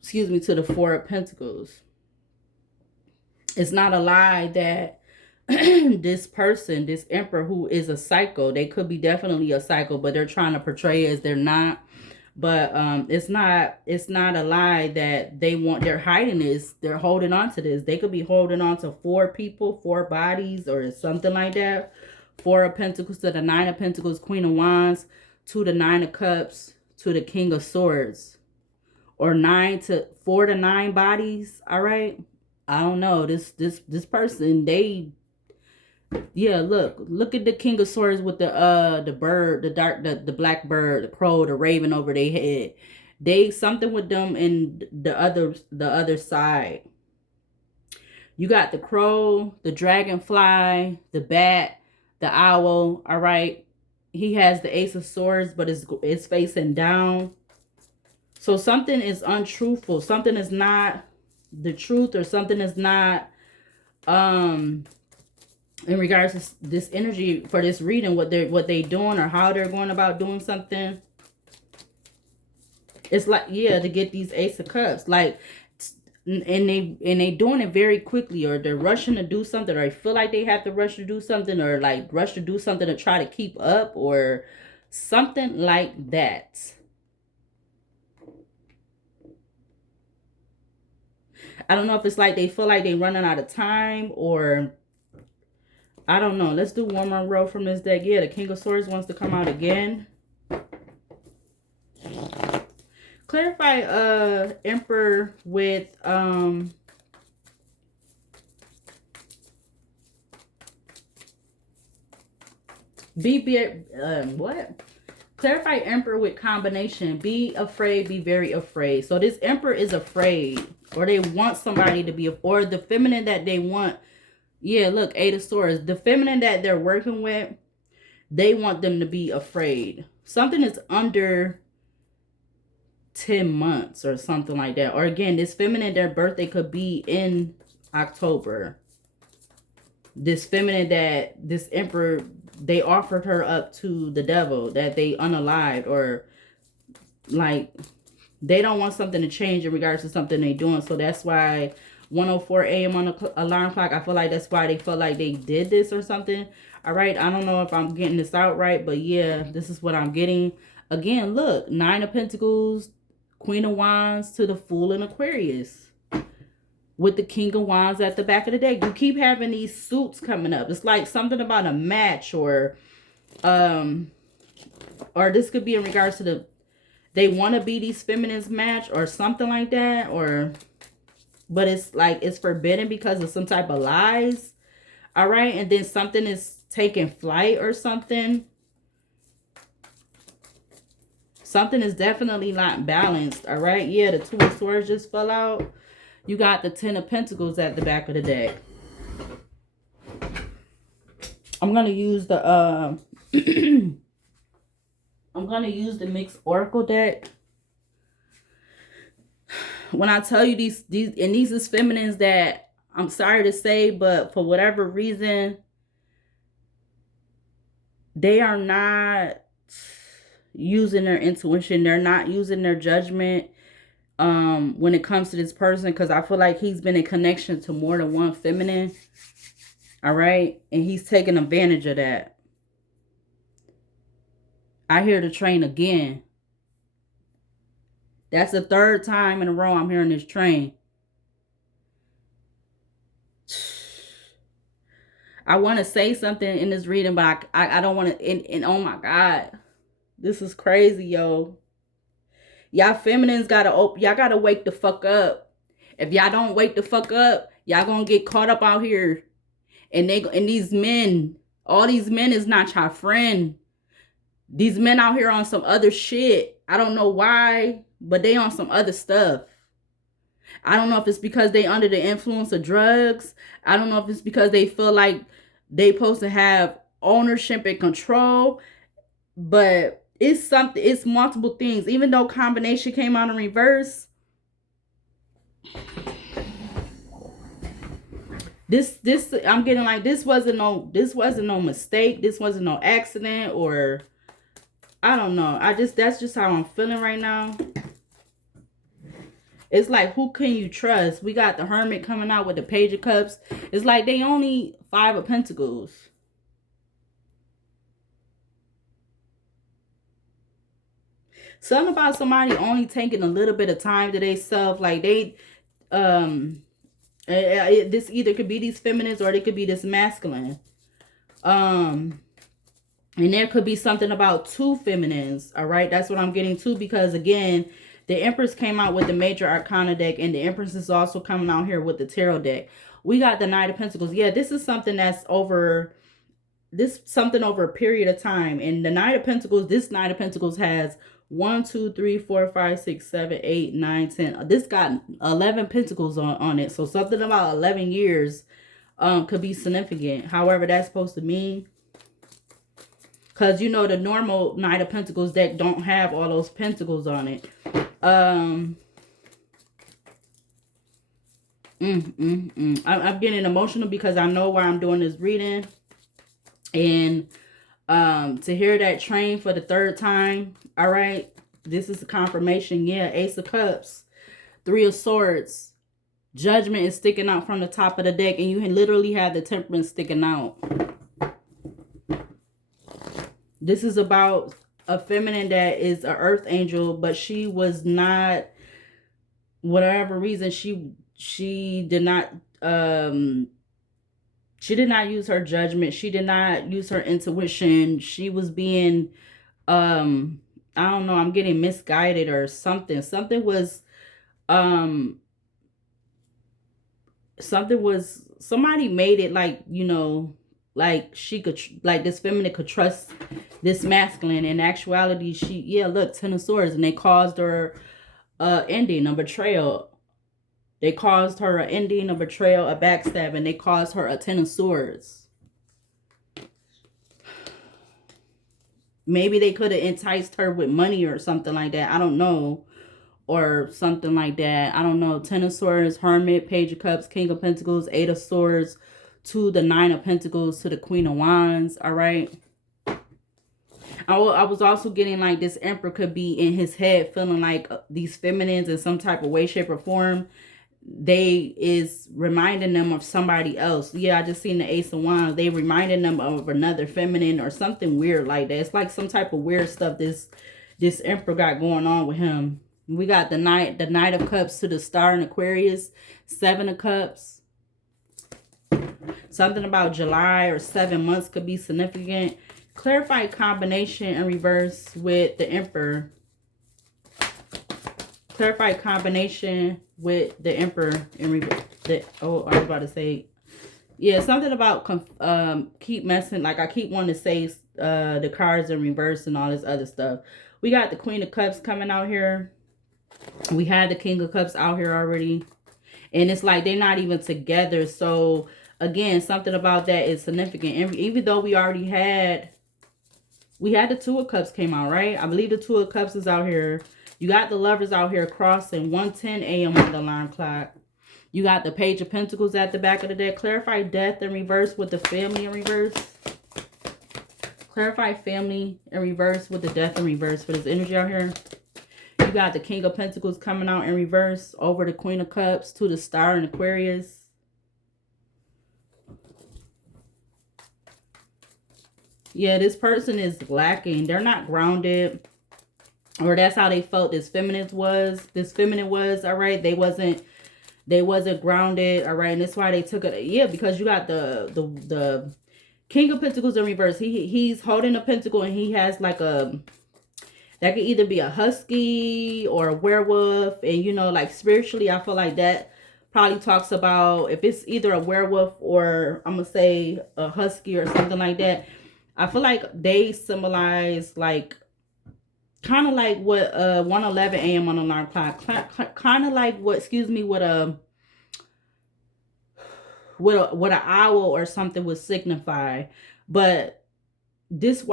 Excuse me, to the 4 of Pentacles. It's not a lie that this person, this Emperor, who is a psycho, they could be definitely a psycho, but they're trying to portray as they're not. But it's not a lie that they're hiding this. They're holding on to this. They could be holding on to 4 people, 4 bodies, or something like that. 4 of Pentacles to the 9 of Pentacles, Queen of Wands to the 9 of Cups to the King of Swords. Or 4 to 9 bodies. All right. I don't know. This person, yeah, look at the King of Swords with the bird, the black bird, the crow, the raven over their head. They something with them in the other side. You got the crow, the dragonfly, the bat, the owl. All right. He has the Ace of Swords, but it's facing down. So something is untruthful. Something is not the truth, or something is not in regards to this energy for this reading, what they doing or how they're going about doing something. It's like, yeah, to get these Ace of Cups, like, and they doing it very quickly, or they're rushing to do something, or they feel like they have to rush to do something, or like rush to do something to try to keep up, or something like that. I don't know if it's like they feel like they're running out of time, or I don't know. Let's do one more row from this deck. Yeah, the King of Swords wants to come out again. Clarify Emperor with what? Clarify Emperor with combination. Be afraid, be very afraid. So this Emperor is afraid, or they want somebody to be, or the feminine that they want. Yeah, look, Eight of Swords. The feminine that they're working with, they want them to be afraid. Something is under 10 months or something like that. Or again, this feminine, their birthday could be in October. This feminine that this Emperor, they offered her up to the devil, that they unalived, or like they don't want something to change in regards to something they're doing. So that's why 1:04 a.m. on the alarm clock, I feel like that's why they felt like they did this or something. All right, I don't know if I'm getting this out right, but yeah, this is what I'm getting. Again, look, Nine of Pentacles, Queen of Wands to the Fool in Aquarius, with the King of Wands at the back of the deck. You keep having these suits coming up. It's like something about a match, or this could be in regards to they want to be these feminines match or something like that, or but it's like it's forbidden because of some type of lies. All right, and then something is taking flight or something. Something is definitely not balanced. All right, yeah, the Two of Swords just fell out. You got the Ten of Pentacles at the back of the deck. I'm gonna use the I'm gonna use the mixed oracle deck. When I tell you these is feminines that I'm sorry to say, but for whatever reason, they are not using their intuition. They're not using their judgment when it comes to this person, because I feel like he's been in connection to more than one feminine. All right, and he's taking advantage of that. I hear the train again. That's the third time in a row I'm hearing this train. I want to say something in this reading, but I don't want to. And oh my God, this is crazy, yo. Y'all feminines y'all gotta wake the fuck up. If y'all don't wake the fuck up, y'all gonna get caught up out here. And these men, all these men is not your friend. These men out here on some other shit. I don't know why, but they on some other stuff. I don't know if it's because they under the influence of drugs. I don't know if it's because they feel like they supposed to have ownership and control. But it's multiple things. Even though combination came out in reverse, this I'm getting like this wasn't no mistake. This wasn't no accident, or I don't know. That's just how I'm feeling right now. It's like, who can you trust? We got the Hermit coming out with the Page of Cups. It's like they only 5 of Pentacles. Something about somebody only taking a little bit of time to themselves. Like they, this either could be these feminines or they could be this masculine. And there could be something about 2 feminines. All right, that's what I'm getting to, because again, the Empress came out with the Major Arcana deck, and the Empress is also coming out here with the Tarot deck. We got the Knight of Pentacles. Yeah, this is something that's over. Something over a period of time. And the Knight of Pentacles, this Knight of Pentacles has 1, 2, 3, 4, 5, 6, 7, 8, 9, 10. This got 11 pentacles on it. So something about 11 years could be significant. However, that's supposed to mean. Because, you know, the normal Knight of Pentacles deck don't have all those pentacles on it. I'm getting emotional because I know why I'm doing this reading. And to hear that train for the 3rd time, all right, this is a confirmation. Yeah, Ace of Cups, 3 of Swords, Judgment is sticking out from the top of the deck, and you literally have the Temperance sticking out. This is about a feminine that is an earth angel, but she was not, whatever reason, she did not She did not use her judgment. She did not use her intuition. She was being, I don't know, I'm getting misguided or something. Um, somebody made it like, you know, like she could, like this feminine could trust this masculine. In actuality, yeah, look, Ten of Swords, and they caused her ending, a betrayal. They caused her an ending, a betrayal, a backstab, and they caused her a Ten of Swords. Maybe they could have enticed her with money or something like that. I don't know. Or something like that. I don't know. Ten of Swords, Hermit, Page of Cups, King of Pentacles, Eight of Swords, to the Nine of Pentacles, to the Queen of Wands. All right. I was also getting like this Emperor could be in his head feeling like these feminines in some type of way, shape, or form. They is reminding them of somebody else. Yeah, I just seen the Ace of Wands. They reminding them of another feminine or something weird like that. It's like some type of weird stuff this Emperor got going on with him. We got the Knight of Cups to the Star in Aquarius, Seven of Cups. Something about July or 7 months could be significant. Clarified combination in reverse with the Emperor. Clarified combination with the Emperor in reverse. Oh, I was about to say, yeah, something about keep messing. Like I keep wanting to say the cards in reverse and all this other stuff. We got the Queen of Cups coming out here. We had the King of Cups out here already. And it's like they're not even together. So, again, something about that is significant. And even though we already had... We had the Two of Cups came out, right? I believe the Two of Cups is out here. You got the Lovers out here crossing 1:10 a.m. on the alarm clock. You got the Page of Pentacles at the back of the deck. Clarify death in reverse with the Family in reverse. Clarify Family in reverse with the Death in reverse for this energy out here. You got the King of Pentacles coming out in reverse over the Queen of Cups to the Star in Aquarius. Yeah, this person is lacking. They're not grounded. Or that's how they felt this feminine was. All right. They wasn't grounded. All right. And that's why they took it. Yeah, because you got the King of Pentacles in reverse. He's holding a pentacle and he has like a... That could either be a husky or a werewolf. And, you know, like spiritually, I feel like that probably talks about if it's either a werewolf or I'm going to say a husky or something like that. I feel like they symbolize like kind of like what 1:11 a.m. on the alarm clock. Kind of like what, excuse me, what an owl or something would signify. But this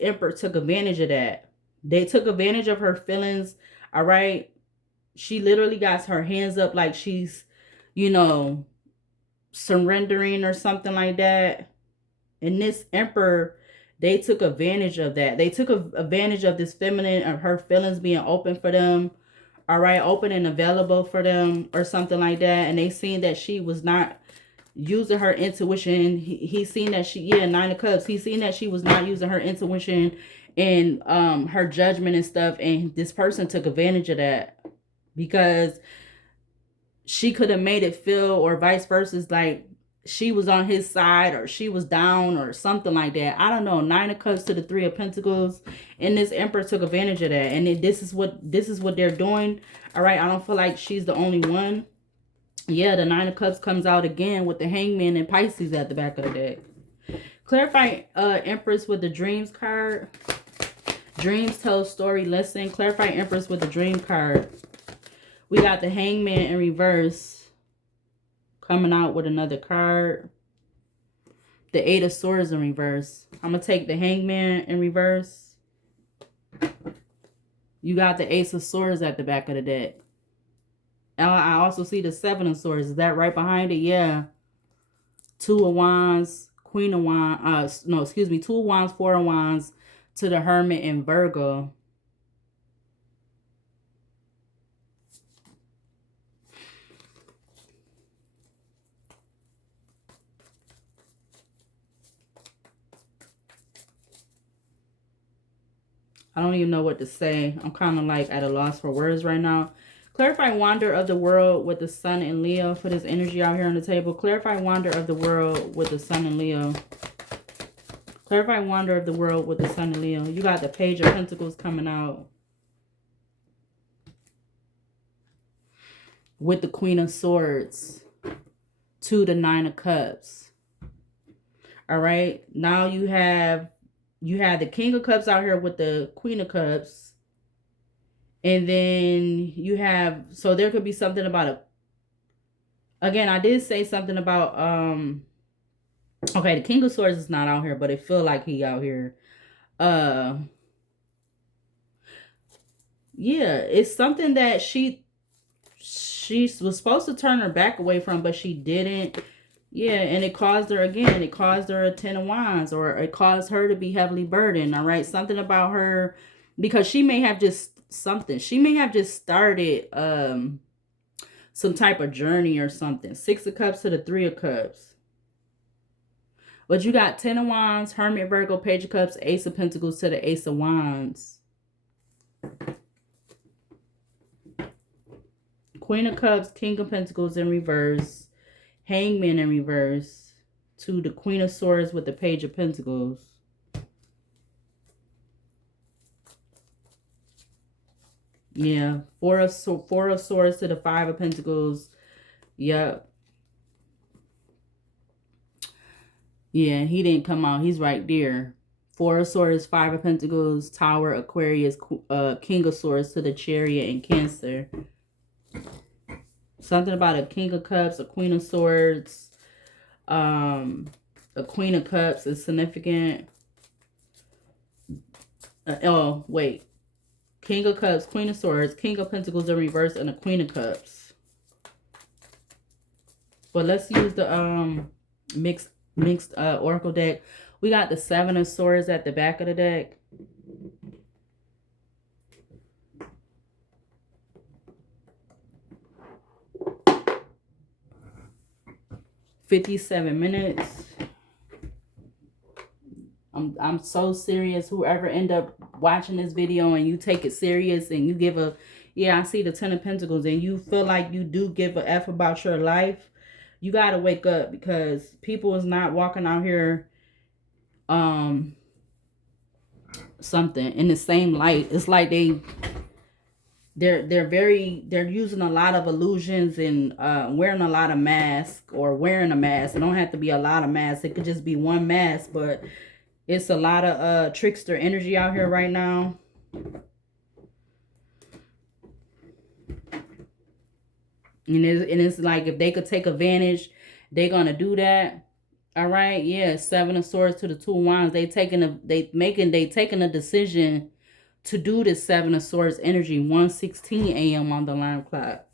Emperor took advantage of that. They took advantage of her feelings, all right? She literally got her hands up like she's, you know, surrendering or something like that. And this Emperor, they took advantage of that. They took advantage of this feminine, of her feelings being open for them, all right? Open and available for them or something like that. And they seen that she was not using her intuition. He seen that she, yeah, Nine of Cups. He seen that she was not using her intuition and her judgment and stuff, and this person took advantage of that because she could have made it feel, or vice versa, like she was on his side or she was down or something like that. I don't know. Nine of Cups to the Three of Pentacles, and this Emperor took advantage of that. And this is what they're doing. All right, I don't feel like she's the only one. Yeah, the Nine of Cups comes out again with the Hangman and Pisces at the back of the deck. Clarify Empress with the Dreams card. Dreams tell story, listen. Clarify Empress with the Dream card. We got the Hangman in reverse coming out with another card. The Eight of Swords in reverse. I'm going to take the Hangman in reverse. You got the Ace of Swords at the back of the deck. I also see the Seven of Swords. Is that right behind it? Yeah. Two of Wands, Queen of Wands. No, excuse me. Two of Wands, Four of Wands to the Hermit and Virgo. I don't even know what to say. I'm kind of like at a loss for words right now. Clarify Wander of the World with the Sun and Leo for this energy out here on the table. Clarify Wander of the World with the Sun and Leo. Clarify Wander of the World with the Sun and Leo. You got the Page of Pentacles coming out. With the Queen of Swords. To the Nine of Cups. All right. Now you have the King of Cups out here with the Queen of Cups. And then you have, so there could be something about again, I did say something about, okay, the King of Swords is not out here, but it feel like he out here. Yeah, it's something that she was supposed to turn her back away from, but she didn't. Yeah, and it caused her, again, it caused her a 10 of Wands, or it caused her to be heavily burdened, all right? Something about her, because she may have just she may have just started some type of journey or something. 6 of Cups to the 3 of Cups. But you got 10 of Wands, Hermit, Virgo, Page of Cups, Ace of Pentacles to the Ace of Wands. Queen of Cups, King of Pentacles in reverse. Hangman in reverse. To the Queen of Swords with the Page of Pentacles. Yeah. Four of Swords to the 5 of Pentacles. Yep. Yeah, he didn't come out. He's right there. 4 of Swords, 5 of Pentacles, Tower, Aquarius, King of Swords to the Chariot and Cancer. Something about a King of Cups, a Queen of Swords, a Queen of Cups is significant. Oh, wait. King of Cups, Queen of Swords, King of Pentacles in reverse, and a Queen of Cups. But let's use the mixed oracle deck. We got the 7 of Swords at the back of the deck. $57 minutes. I'm so serious. Whoever end up watching this video and you take it serious and you give a, yeah, I see the 10 of Pentacles, and you feel like you do give a F about your life, you got to wake up, because people is not walking out here something in the same light. It's like they're using a lot of illusions and wearing a lot of masks, or wearing a mask. It don't have to be a lot of masks. It could just be one mask, but it's a lot of trickster energy out here right now. And it's like, if they could take advantage, they're gonna do that. All right, yeah. 7 of Swords to the 2 of Wands. They taking a decision to do this 7 of Swords energy. 1:16 a.m. on the alarm clock.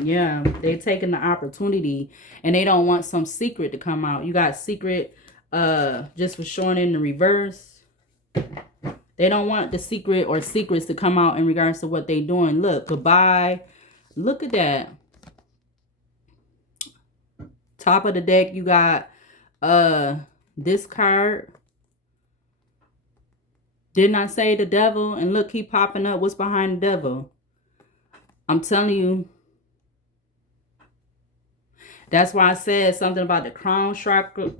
Yeah, they taking the opportunity, and they don't want some secret to come out. You got secret just for showing in the reverse. They don't want the secret or secrets to come out in regards to what they doing. Look, goodbye. Look at that. Top of the deck, you got this card. Didn't I say the devil? And look, keep popping up. What's behind the devil? I'm telling you. That's why I said something about the crown chakra.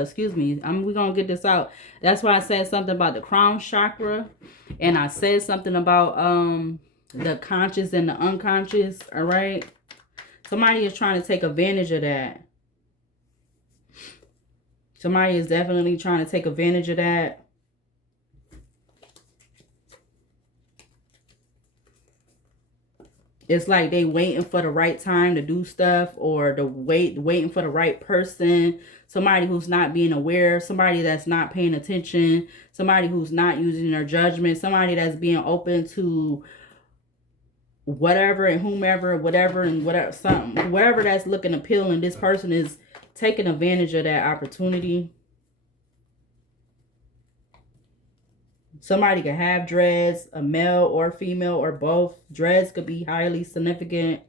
Excuse me. We're going to get this out. That's why I said something about the crown chakra. And I said something about the conscious and the unconscious. All right. Somebody is trying to take advantage of that. Somebody is definitely trying to take advantage of that. It's like they waiting for the right time to do stuff, or waiting for the right person. Somebody who's not being aware. Somebody that's not paying attention. Somebody who's not using their judgment. Somebody that's being open to whatever and whomever, whatever and whatever, something, whatever that's looking appealing. This person is taking advantage of that opportunity. Somebody could have dreads, a male or female or both. Dreads could be highly significant.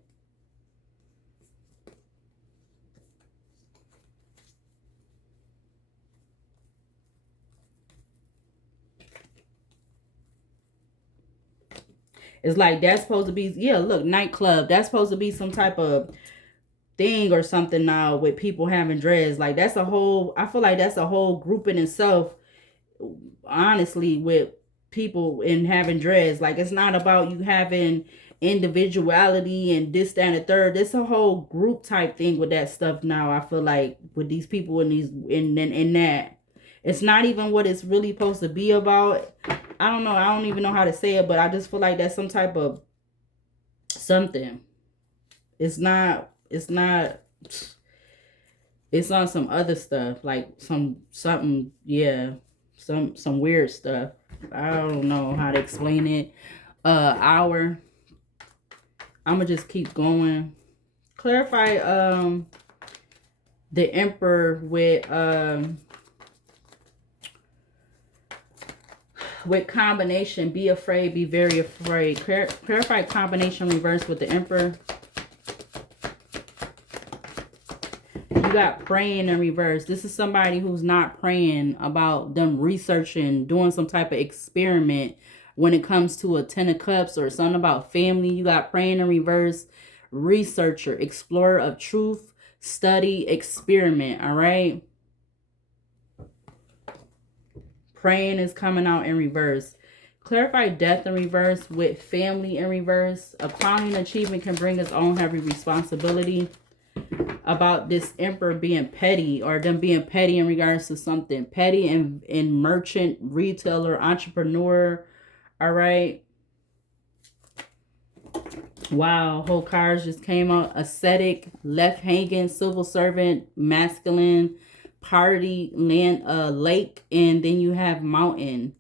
It's like that's supposed to be, yeah, look, nightclub. That's supposed to be some type of thing or something now with people having dreads. Like that's a whole, I feel like that's a whole group in itself, honestly, with people and having dreads. Like it's not about you having individuality and this, that, and the third. It's a whole group type thing with that stuff now. I feel like with these people in these in that. It's not even what it's really supposed to be about. I don't know. I don't even know how to say it, but I just feel like that's some type of something. It's not, it's not, it's on some other stuff, like something, yeah, some weird stuff. I don't know how to explain it. I'm gonna just keep going. Clarify the Emperor with combination. Be afraid, be very afraid. Clarify combination reverse with the Emperor. You got praying in reverse. This is somebody who's not praying about them researching, doing some type of experiment when it comes to a 10 of cups or something about family. You got praying in reverse, researcher, explorer of truth, study, experiment. All right. Praying is coming out in reverse. Clarify death in reverse with family in reverse. A crowning achievement can bring its own heavy responsibility. About this Emperor being petty, or them being petty in regards to something. Petty in merchant, retailer, entrepreneur. All right. Wow. Whole cards just came out. Ascetic, left hanging, civil servant, masculine, party, land, lake, and then you have mountain.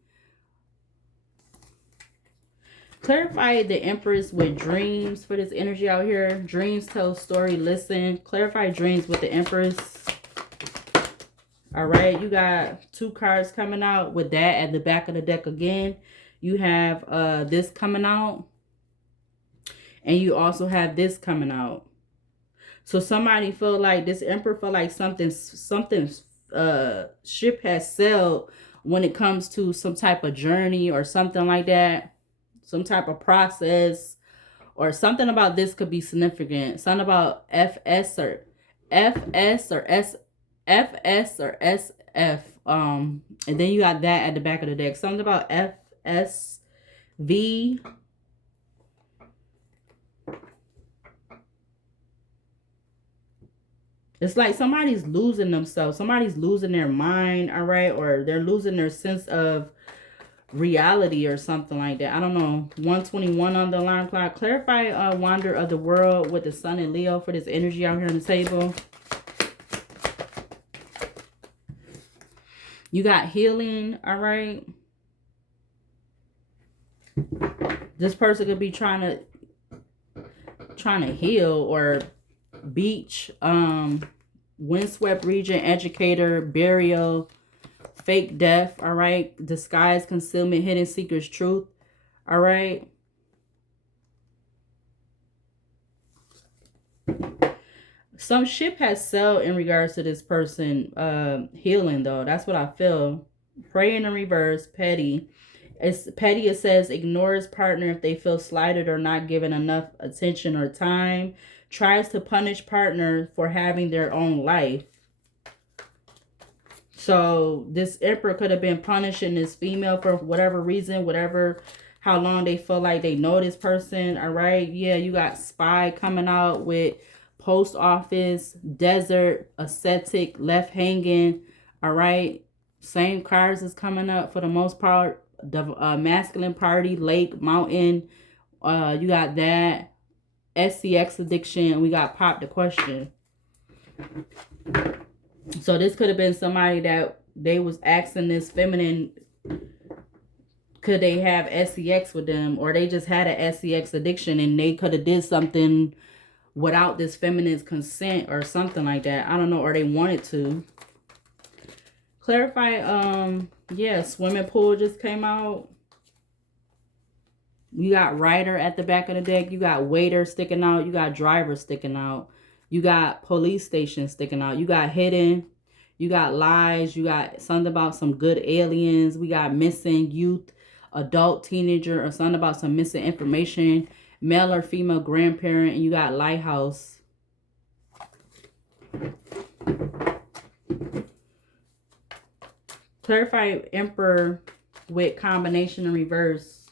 Clarify the Empress with dreams for this energy out here. Dreams tell story, listen. Clarify dreams with the Empress. All right, you got 2 cards coming out with that at the back of the deck again. You have this coming out. And you also have this coming out. So somebody feel like this Emperor feel like something ship has sailed when it comes to some type of journey or something like that. Some type of process or something about this could be significant. Something about FS or SF. And then you got that at the back of the deck. Something about FSV. It's like somebody's losing themselves. Somebody's losing their mind, all right? Or they're losing their sense of reality or something like that. I don't know. 121 on the alarm clock. Clarify wander of the world with the Sun and Leo for this energy out here on the table. You got healing, all right? This person could be trying to heal or beach, windswept region, educator, burial, fake death, all right? Disguise, concealment, hidden secrets, truth, all right? Some ship has sailed in regards to this person healing, though. That's what I feel. Praying in reverse, petty. It's petty, it says, ignore his partner if they feel slighted or not given enough attention or time. Tries to punish partner for having their own life. So this Emperor could have been punishing this female for whatever reason, how long they feel like they know this person. All right. Yeah, you got spy coming out with post office, desert, ascetic, left hanging. All right. Same cards is coming up for the most part. The masculine party, lake, mountain. You got that. SCX addiction. We got pop the question. So this could have been somebody that they was asking this feminine, could they have SCX with them, or they just had an SCX addiction and they could have did something without this feminine's consent or something like that. I don't know, or they wanted to. Clarify, yeah, swimming pool just came out. You got rider at the back of the deck. You got waiter sticking out. You got driver sticking out. You got police station sticking out. You got hidden. You got lies. You got something about some good aliens. We got missing youth. adult, teenager, or something about some missing information, male or female grandparent, and you got lighthouse. Clarify Emperor with combination in reverse.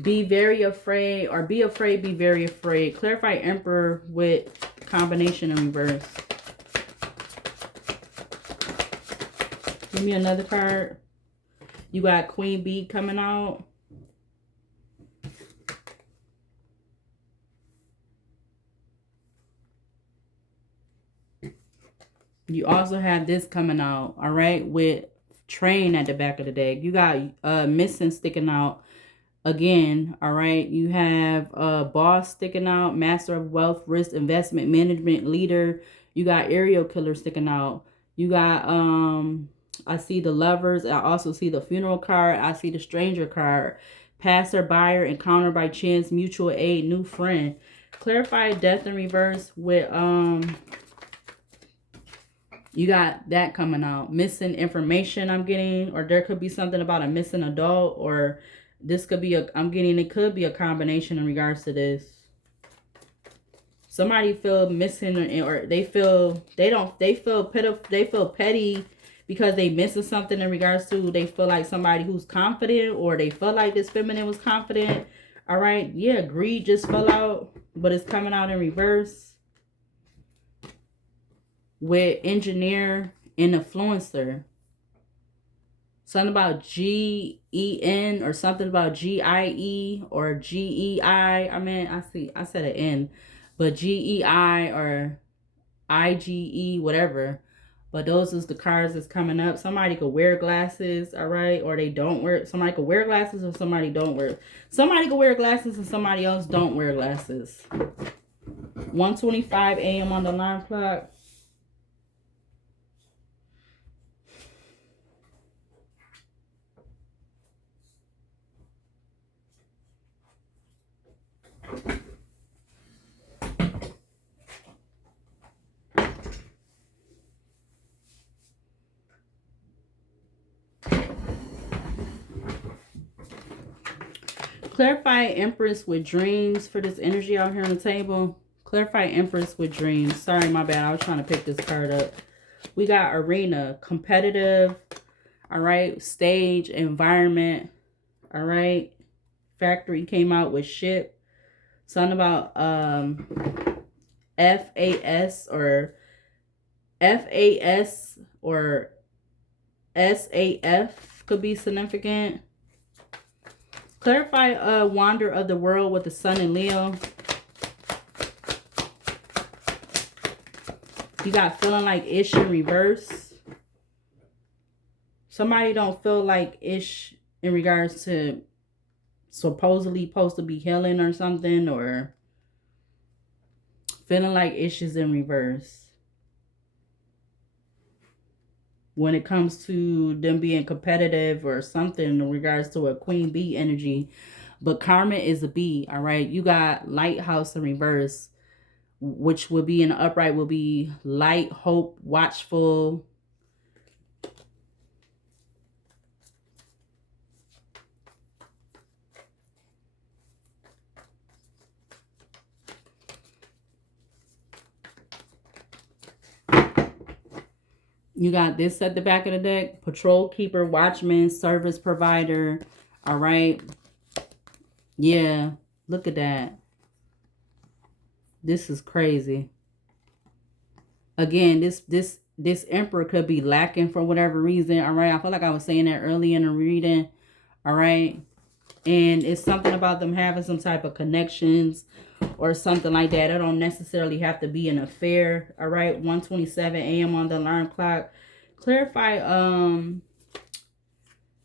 Be very afraid, or be afraid, be very afraid. Clarify Emperor with combination in reverse. Give me another card. You got Queen Bee coming out. You also have this coming out, all right, with Train at the back of the deck. You got Missing sticking out again, all right. You have Boss sticking out, Master of Wealth, Risk, Investment, Management, Leader. You got Aerial Killer sticking out. You got, I see the Lovers. I also see the Funeral card. I see the Stranger card. Passer, Buyer, Encounter by Chance, Mutual Aid, New Friend. Clarify Death in reverse with, you got that coming out. Missing information I'm getting, or there could be something about a missing adult, or this could be it could be a combination in regards to this. Somebody feel missing, or they feel petty because they missing something in regards to, they feel like somebody who's confident, or they feel like this feminine was confident. All right. Yeah. Greed just fell out, but it's coming out in reverse. With Engineer and Influencer. Something about G-E-N or something about G-I-E or G-E-I. I mean, I said an N, but G-E-I or I-G-E, whatever. But those is the cards that's coming up. Somebody could wear glasses, all right, or they don't wear. Somebody could wear glasses or somebody don't wear. Somebody could wear glasses and somebody else don't wear glasses. 1:25 a.m. on the alarm clock. Clarify Empress with dreams for this energy out here on the table. Clarify Empress with dreams. Sorry, my bad. I was trying to pick this card up. We got Arena, competitive, all right, stage, environment, all right. Factory came out with ship. Something about FAS or FAS or SAF could be significant. Clarify Wander of the World with the Sun and Leo. You got Feeling Like Ish in reverse. Somebody don't feel like Ish in regards to supposedly supposed to be healing or something, or feeling like Ish is in reverse. When it comes to them being competitive or something in regards to a Queen Bee energy. But Karma is a bee, all right? You got Lighthouse in reverse, which would be in the upright, will be light, hope, watchful. You got this at the back of the deck. Patrol keeper, watchman, service provider. All right. Yeah. Look at that. This is crazy. Again, this Emperor could be lacking for whatever reason. All right. I feel like I was saying that early in the reading. All right. And it's something about them having some type of connections or something like that. It don't necessarily have to be an affair. All right. 1:27 a.m. on the alarm clock. Clarify.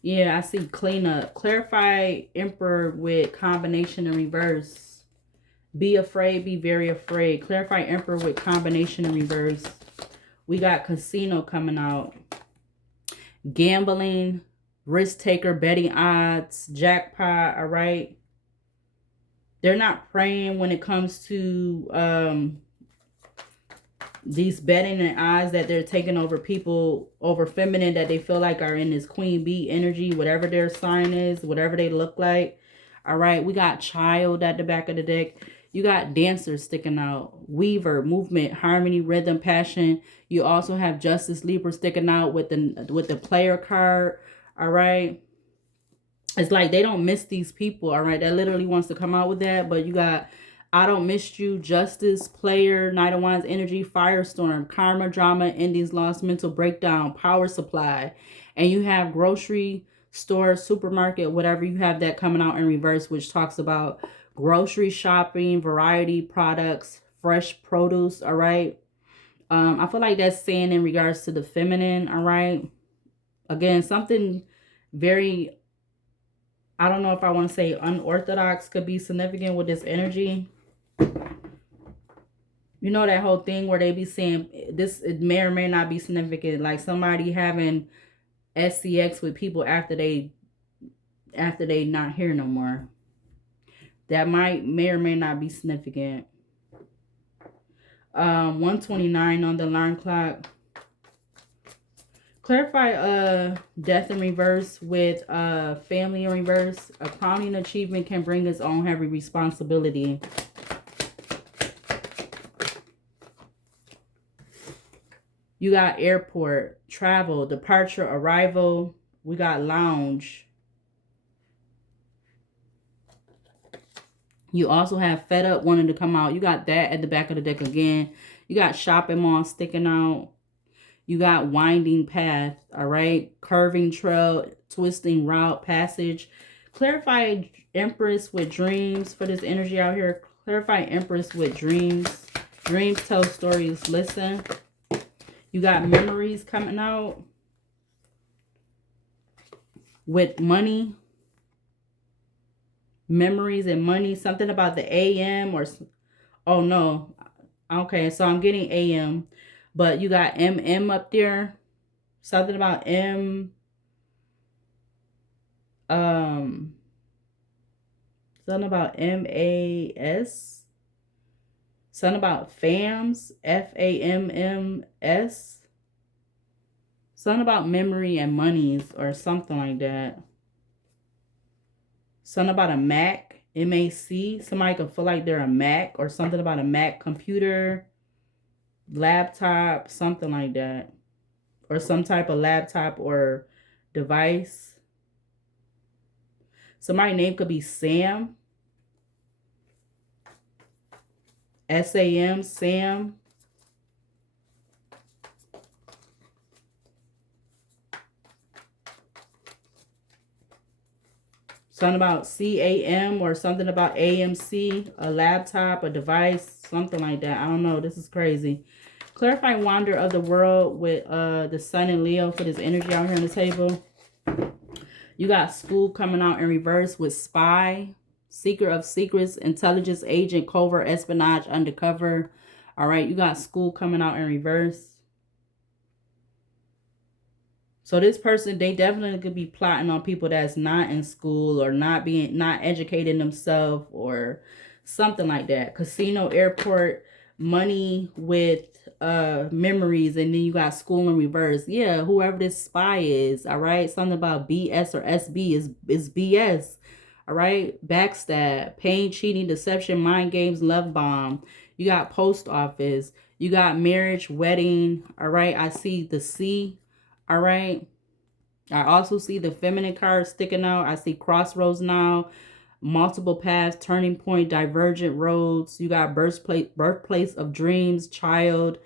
Yeah, I see cleanup. Clarify Emperor with combination in reverse. Be afraid. Be very afraid. Clarify Emperor with combination in reverse. We got Casino coming out. Gambling. Risk taker, betting odds, jackpot, all right? They're not praying when it comes to these betting and odds that they're taking over people, over feminine, that they feel like are in this queen bee energy, whatever their sign is, whatever they look like. All right, we got child at the back of the deck. You got dancers sticking out, weaver, movement, harmony, rhythm, passion. You also have Justice, Libra sticking out with the player card. All right, it's like they don't miss these people. All right, that literally wants to come out with that. But you got I don't miss you, Justice, player, Knight of Wands energy, firestorm, karma, drama, endings, lost, mental breakdown, power supply. And you have grocery store, supermarket, whatever, you have that coming out in reverse, which talks about grocery shopping, variety products, fresh produce. All right, I feel like that's saying in regards to the feminine. All right, again, something very, I don't know if I want to say unorthodox, could be significant with this energy. You know that whole thing where they be saying this, it may or may not be significant, like somebody having SCX with people after they not here no more. That may or may not be significant. 129 on the alarm clock. Clarify death in reverse with family in reverse. A crowning achievement can bring its own heavy responsibility. You got airport, travel, departure, arrival. We got lounge. You also have fed up, wanting to come out. You got that at the back of the deck again. You got shopping mall sticking out. You got winding path, all right? Curving trail, twisting route, passage. Clarify Empress with dreams for this energy out here. Clarify Empress with dreams. Dreams tell stories, listen. You got memories coming out with money. Memories and money. Something about the AM or... Oh, no. Okay, so I'm getting AM. But you got MM up there. Something about M. Something about MAS. Something about FAMS. FAMMS. Something about memory and monies or something like that. Something about a Mac. MAC. Somebody could feel like they're a Mac, or something about a Mac computer, laptop, something like that. Or some type of laptop or device. Somebody's name could be Sam. SAM, Sam. Something about CAM or something about AMC, a laptop, a device, something like that. I don't know. This is crazy. Clarify Wander of the World with the Sun and Leo for this energy out here on the table. You got School coming out in reverse with Spy, Seeker of Secrets, Intelligence Agent, Covert, Espionage, Undercover. All right, you got School coming out in reverse. So this person, they definitely could be plotting on people that's not in school or not educating themselves or something like that. Casino, airport, money with memories, and then you got School in reverse. Yeah, whoever this spy is, all right? Something about BS or SB is BS. All right? Backstab, pain, cheating, deception, mind games, love bomb. You got post office. You got marriage, wedding. All right? I see the C. All right. I also see the feminine card sticking out. I see crossroads now, multiple paths, turning point, divergent roads. You got birthplace of dreams, child,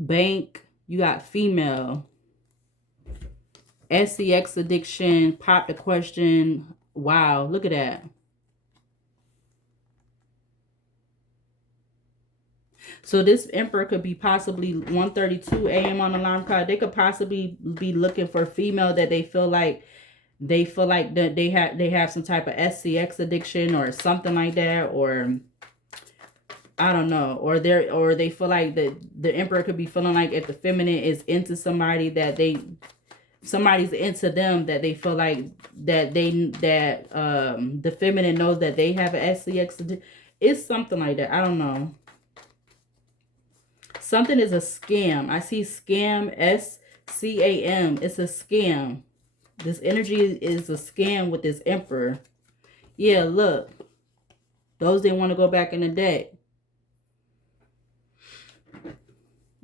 bank. You got female. SCX addiction, pop the question. Wow, look at that. So this Emperor could be possibly 1:32 a.m. on the alarm clock. They could possibly be looking for a female that they feel like that they have some type of SCX addiction or something like that, or I don't know, or they feel like the Emperor could be feeling like if the feminine is into somebody, that somebody's into them, that they feel like that the feminine knows that they have an SCX addiction. It's something like that. I don't know. Something is a scam. I see scam, S-C-A-M. It's a scam. This energy is a scam with this Emperor. Yeah, look. Those didn't want to go back in the deck.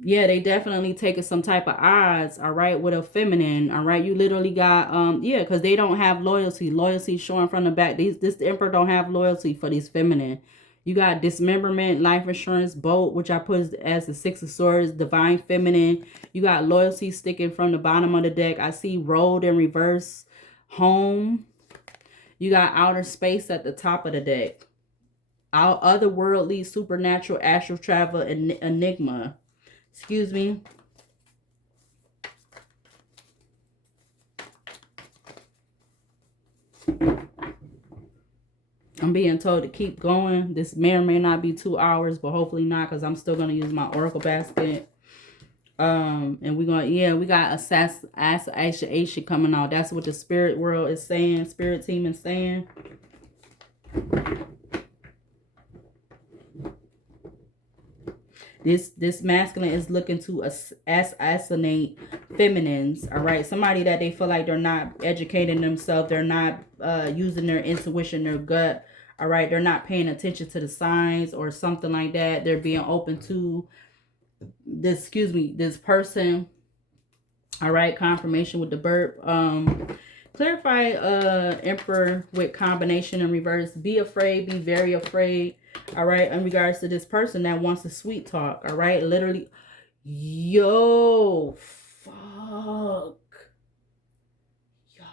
Yeah, they definitely taking some type of odds, all right, with a feminine, all right? You literally got, yeah, because they don't have loyalty. Loyalty showing from the back. This Emperor don't have loyalty for these feminine. You got dismemberment, life insurance, boat, which I put as the Six of Swords, divine feminine. You got loyalty sticking from the bottom of the deck. I see road in reverse, home. You got outer space at the top of the deck. Our otherworldly, supernatural, astral travel, and enigma. Excuse me. I'm being told to keep going. This may or may not be 2 hours, but hopefully not, because I'm still going to use my oracle basket. And we're going to, yeah, we got assassination coming out. That's what the spirit world is saying. Spirit team is saying. This masculine is looking to assassinate feminines, all right? Somebody that they feel like they're not educating themselves. They're not using their intuition, their gut, all right? They're not paying attention to the signs or something like that. They're being open to this, excuse me, this person, all right? Confirmation with the burp. Clarify Emperor with combination in reverse. Be afraid, be very afraid. All right, in regards to this person that wants to sweet talk. All right, literally, yo, fuck, yo,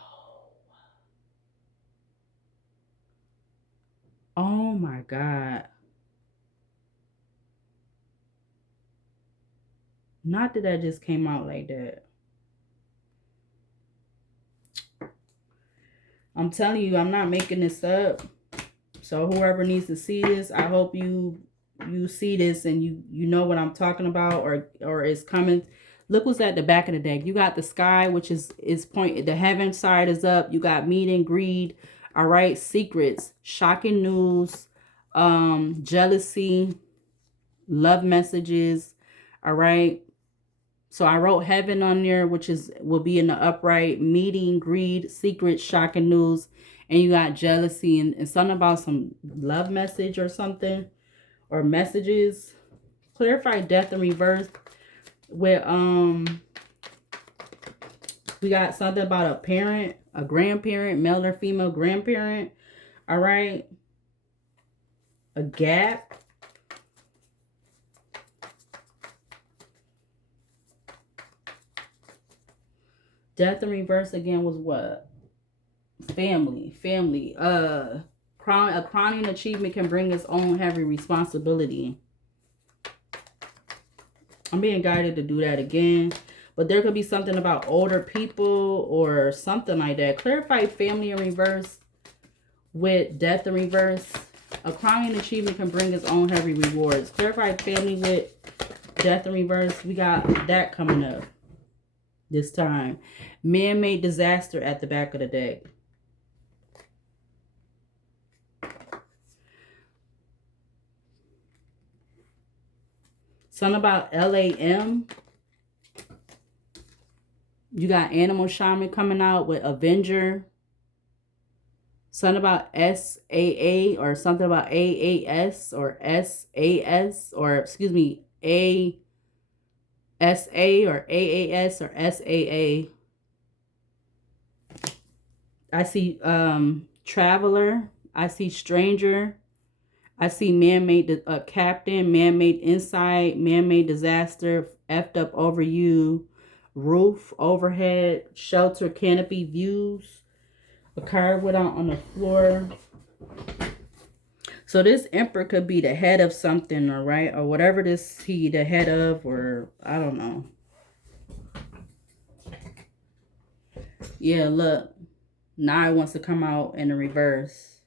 oh my God. Not that that just came out like that. I'm telling you, I'm not making this up. So whoever needs to see this, I hope you see this and you know what I'm talking about, or is coming. Look what's at the back of the deck. You got the sky, which is pointed. The heaven side is up. You got meet and greed. All right, secrets, shocking news, jealousy, love messages. All right. So I wrote heaven on there, which will be in the upright, meeting, greed, secret, shocking news. And you got jealousy and something about some love message or something, or messages. Clarify death in reverse with, we got something about a parent, a grandparent, male or female grandparent. All right. A gap. Death in reverse again was what? Family. A crowning achievement can bring its own heavy responsibility. I'm being guided to do that again. But there could be something about older people or something like that. Clarify family in reverse with death in reverse. A crowning achievement can bring its own heavy rewards. Clarify family with death in reverse. We got that coming up this time. Man-made disaster at the back of the deck. Something about LAM. You got Animal Shaman coming out with Avenger. Something about SAA or something about AAS or SAS or, excuse me, ASA or AAS or SAA. I see traveler. I see stranger. I see man-made captain, man-made inside, man-made disaster, effed up over you, roof, overhead, shelter, canopy, views, a card went out on the floor. So this Emperor could be the head of something, all right? Or whatever this he the head of, or I don't know. Yeah, look. Now it wants to come out in the reverse.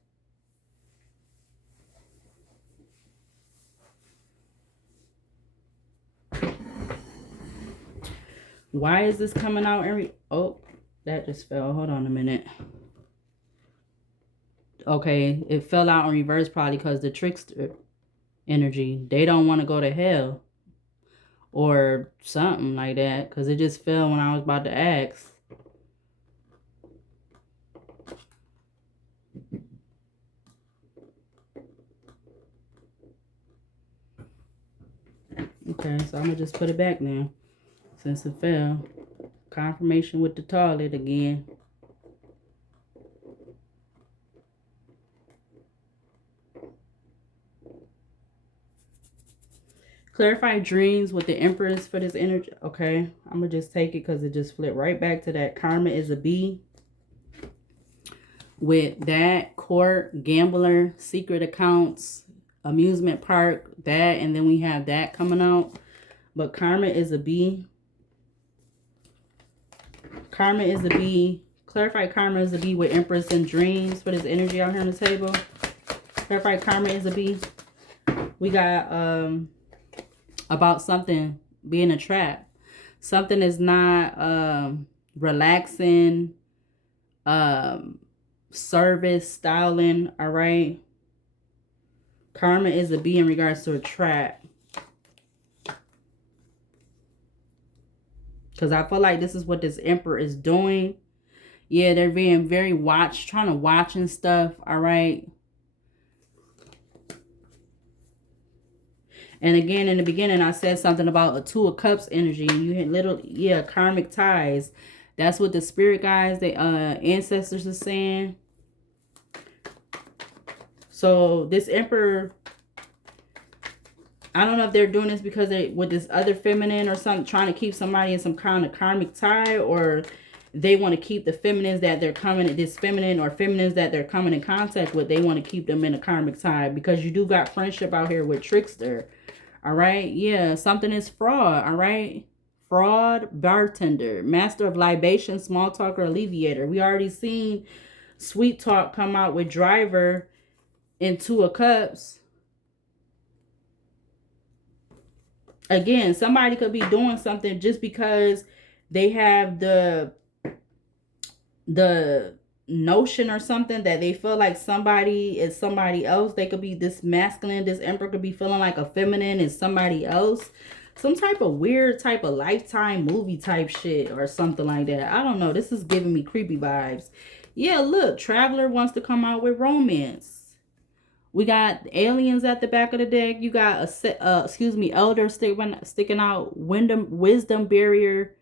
Why is this coming out every... Oh, that just fell. Hold on a minute. Okay, it fell out in reverse probably because the trickster energy. They don't want to go to hell. or something like that, because it just fell when I was about to ask. Okay, so I'm gonna just put it back now since it fell. Confirmation with the toilet again. Clarify dreams with the Empress for this energy. Okay, I'm gonna just take it because it just flipped right back to that. Karma is a bee. With that, court, gambler, secret accounts, amusement park, that, and then we have that coming out. But karma is a bee. Karma is a bee. Clarify karma is a bee with Empress and dreams for this energy out here on the table. Clarify karma is a bee. We got about something being a trap. Something is not relaxing, service, styling, all right? Karma is a bee in regards to a trap. Because I feel like this is what this Emperor is doing. Yeah, they're being very trying to watch and stuff, all right? And again, in the beginning, I said something about a Two of Cups energy. You had little, yeah, karmic ties. That's what the spirit guides, the ancestors are saying. So this Emperor, I don't know if they're doing this because they with this other feminine or something, trying to keep somebody in some kind of karmic tie, or they want to keep the feminines that they're coming, this feminine or feminines that they're coming in contact with, they want to keep them in a karmic tie, because you do got friendship out here with trickster. All right. Yeah. Something is fraud. All right. Fraud, bartender, master of libation, small talker, alleviator. We already seen sweet talk come out with driver in Two of Cups. Again, somebody could be doing something just because they have the notion or something that they feel like somebody is somebody else. They could be this masculine. This Emperor could be feeling like a feminine is somebody else. Some type of weird type of Lifetime movie type shit or something like that. I don't know. This is giving me creepy vibes. Yeah, look. Traveler wants to come out with romance. We got aliens at the back of the deck. You got elder sticking out, wisdom barrier,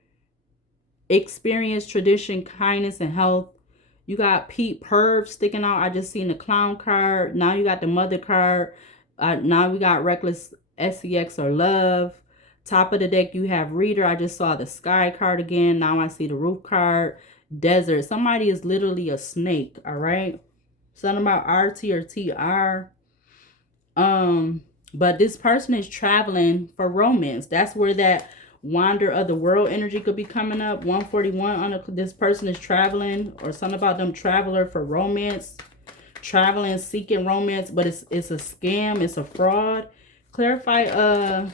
experience, tradition, kindness, and health. You got Pete Perv sticking out. I just seen the clown card. Now you got the mother card. Now we got reckless, sex, or love. Top of the deck, you have reader. I just saw the sky card again. Now I see the roof card. Desert. Somebody is literally a snake. All right. Something about RT or TR. But this person is traveling for romance. That's where that wander of the world energy could be coming up. 141 on this person is traveling, or something about them traveler for romance. Traveling, seeking romance, but it's a scam, it's a fraud. Clarify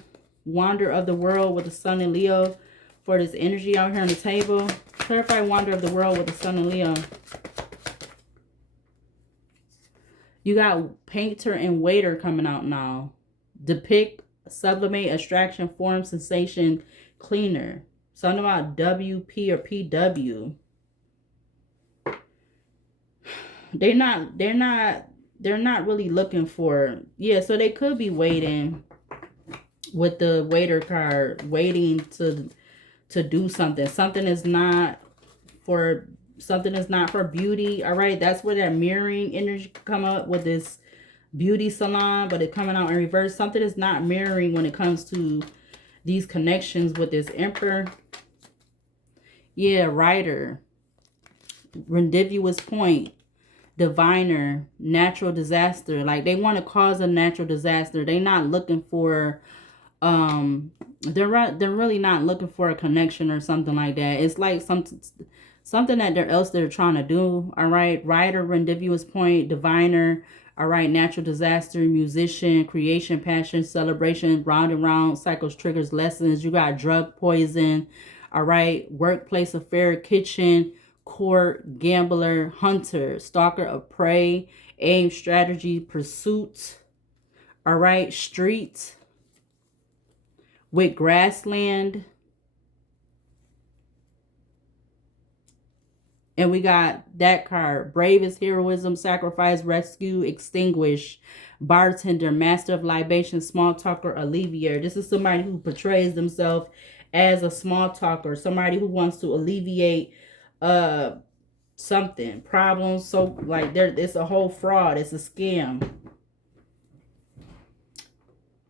wander of the world with the sun and Leo for this energy out here on the table. Clarify wander of the world with the sun and Leo. You got painter and waiter coming out now. Depict, sublimate, abstraction, form, sensation, cleaner. Something about WP or PW. They're not really looking for, yeah, so they could be waiting with the waiter card, waiting to do something. Something is not for beauty. All right, that's where that mirroring energy come up with this beauty salon, but it coming out in reverse. Something is not mirroring when it comes to these connections with this Emperor. Yeah, writer, rendezvous point, diviner, natural disaster. Like they want to cause a natural disaster. They're not looking for they're really not looking for a connection or something like that. It's like something that they're trying to do. All right, writer, rendezvous point, diviner. All right, natural disaster, musician, creation, passion, celebration, round and round, cycles, triggers, lessons. You got drug poison. All right, workplace affair, kitchen, court, gambler, hunter, stalker of prey, aim, strategy, pursuit. All right, street, with grassland. And we got that card. Bravest, heroism, sacrifice, rescue, extinguish, bartender, master of libation, small talker, alleviator. This is somebody who portrays themselves as a small talker. Somebody who wants to alleviate something, problems. So like it's a whole fraud. It's a scam.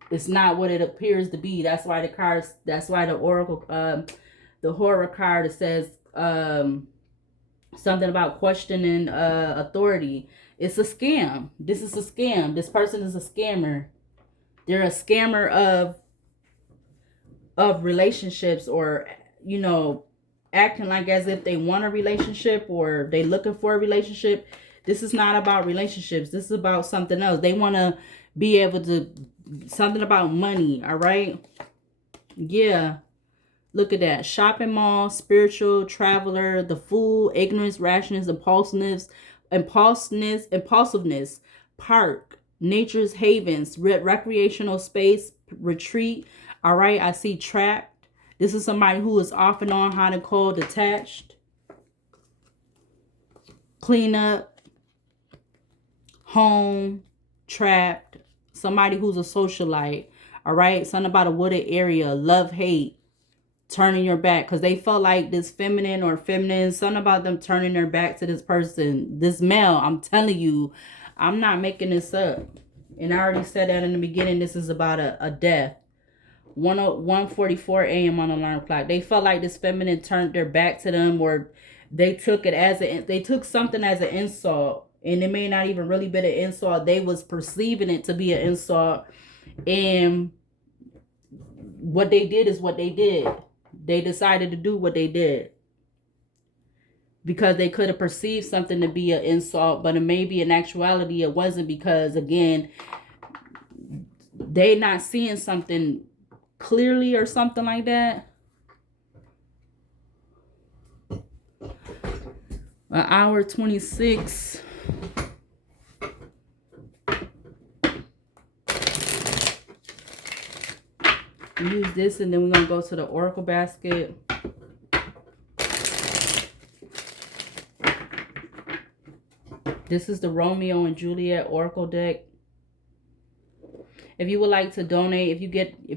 It's not what it appears to be. That's why the cards, that's why the oracle, the horror card, it says something about questioning authority. It's a scam. This is a scam. This person is a scammer. They're a scammer of relationships, or, you know, acting like as if they want a relationship or they looking for a relationship. This is not about relationships. This is about something else. They want to be able to, something about money. All right. Yeah. Look at that. Shopping mall, spiritual, traveler, the fool, ignorance, rashness, impulsiveness, park, nature's havens, recreational space, retreat. All right. I see trapped. This is somebody who is off and on, hot and cold, detached, clean up, home, trapped. Somebody who's a socialite. All right. Something about a wooded area, love, hate, turning your back, because they felt like this feminine or feminine, something about them turning their back to this person, this male. I'm telling you, I'm not making this up. And I already said that in the beginning. This is about a death. 1:44 a.m. on the alarm clock. They felt like this feminine turned their back to them, or they took it as they took something as an insult, and it may not even really be an insult. They was perceiving it to be an insult, and what they did is what they did. They decided to do what they did because they could have perceived something to be an insult, but it maybe in actuality it wasn't, because again, they not seeing something clearly or something like that. An hour 26. Use this, and then we're gonna go to the oracle basket. This is the Romeo and Juliet oracle deck. If you would like to donate, if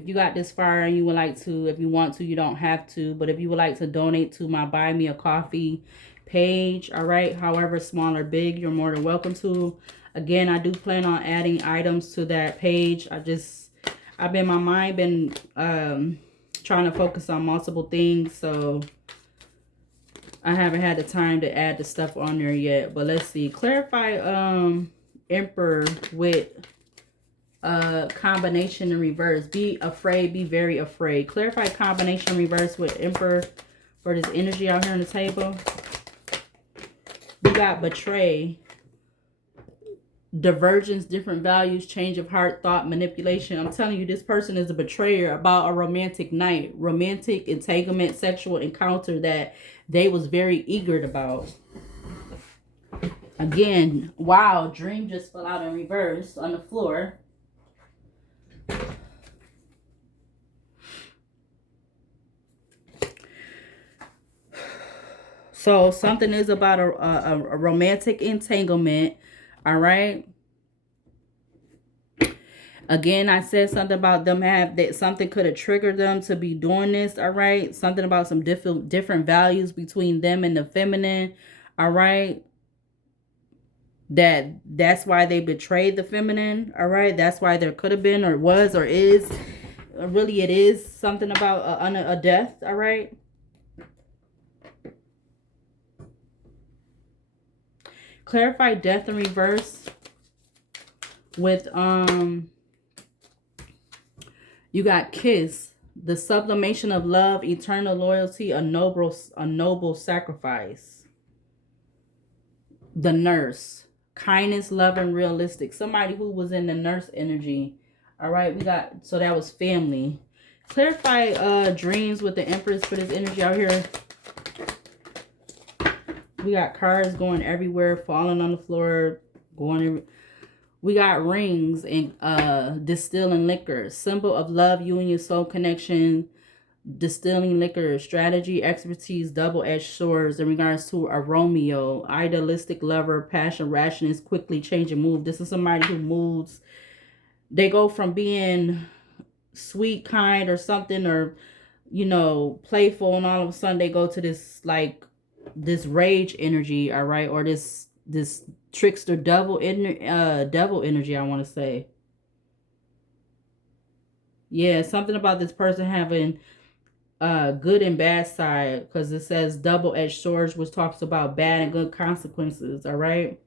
you got this far and you would like to, if you want to, you don't have to, but if you would like to donate to my Buy Me a Coffee page, all right, however small or big, you're more than welcome to. Again, I do plan on adding items to that page. My mind been trying to focus on multiple things, so I haven't had the time to add the stuff on there yet. But let's see. Clarify Emperor with combination in reverse. Be afraid, be very afraid. Clarify combination reverse with Emperor for this energy out here on the table. We got betray, divergence, different values, change of heart, thought, manipulation. I'm telling you, this person is a betrayer about a romantic night, romantic entanglement, sexual encounter that they was very eager about. Again, wow, dream just fell out in reverse on the floor. So something is about a romantic entanglement. All right. Again, I said something about them that something could have triggered them to be doing this. All right. Something about some different values between them and the feminine. All right. That's why they betrayed the feminine. All right. That's why there could have been, or was, or is, really it is something about a death. All right. Clarify death in reverse with you got kiss, the sublimation of love, eternal loyalty, a noble sacrifice. The nurse, kindness, love, and realistic. Somebody who was in the nurse energy. All right, we got, so that was family. Clarify dreams with the Empress for this energy out here. We got cards going everywhere, falling on the floor, going We got rings and distilling liquor, symbol of love, union, soul connection, distilling liquor, strategy, expertise, double-edged swords in regards to a Romeo, idealistic lover, passion, rashness, quickly changing mood. This is somebody who moves. They go from being sweet, kind, or something, or you know, playful, and all of a sudden they go to this like this rage energy, all right, or this trickster devil energy, I want to say. Yeah, something about this person having good and bad side, because it says double-edged swords, which talks about bad and good consequences, all right.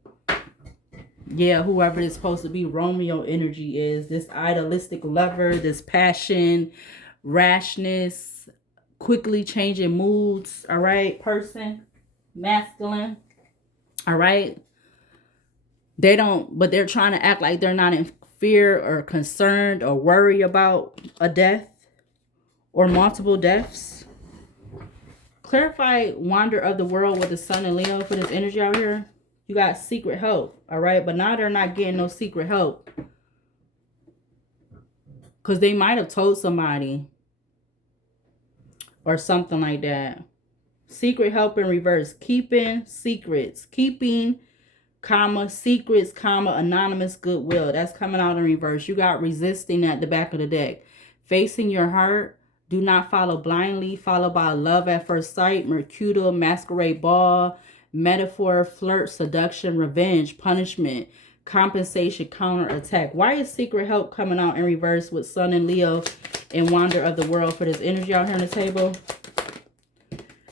Yeah, whoever is supposed to be Romeo energy is this idealistic lover, this passion, rashness, quickly changing moods, all right, person, masculine, all right. They don't, but they're trying to act like they're not in fear or concerned or worry about a death or multiple deaths. Clarify wander of the world with the sun and Leo for this energy out here. You got secret help, all right? But now they're not getting no secret help, because they might have told somebody or something like that. Secret help in reverse. Keeping secrets. Keeping, comma, secrets, comma, anonymous goodwill. That's coming out in reverse. You got resisting at the back of the deck. Facing your heart. Do not follow blindly. Followed by love at first sight. Mercutile, masquerade ball. Metaphor, flirt, seduction, revenge, punishment, compensation, counter attack. Why is secret help coming out in reverse with Sun and Leo and wander of the world for this energy out here on the table?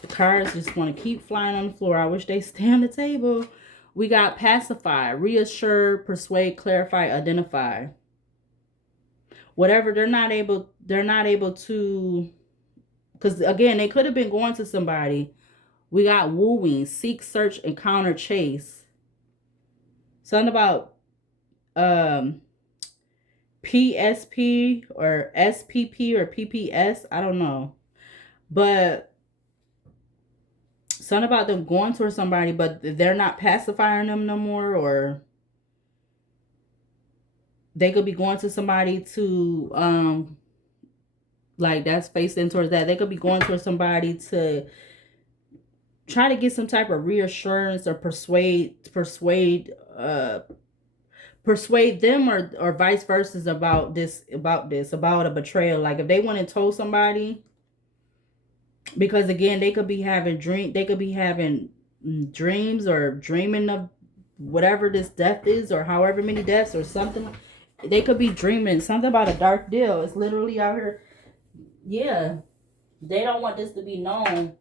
The cards just want to keep flying on the floor. I wish they stay on the table. We got pacify, reassure, persuade, clarify, identify. Whatever, they're not able to, because again, they could have been going to somebody. We got wooing, seek, search, encounter, chase. Something about PSP or SPP or PPS. I don't know. But something about them going towards somebody, but they're not pacifying them no more. Or they could be going to somebody to, like that's facing towards that. They could be going towards somebody to try to get some type of reassurance or persuade them, or vice versa about a betrayal. Like if they went and told somebody, because again, they could be having dreams or dreaming of whatever this death is, or however many deaths or something. They could be dreaming something about a dark deal. It's literally out here. Yeah, they don't want this to be known.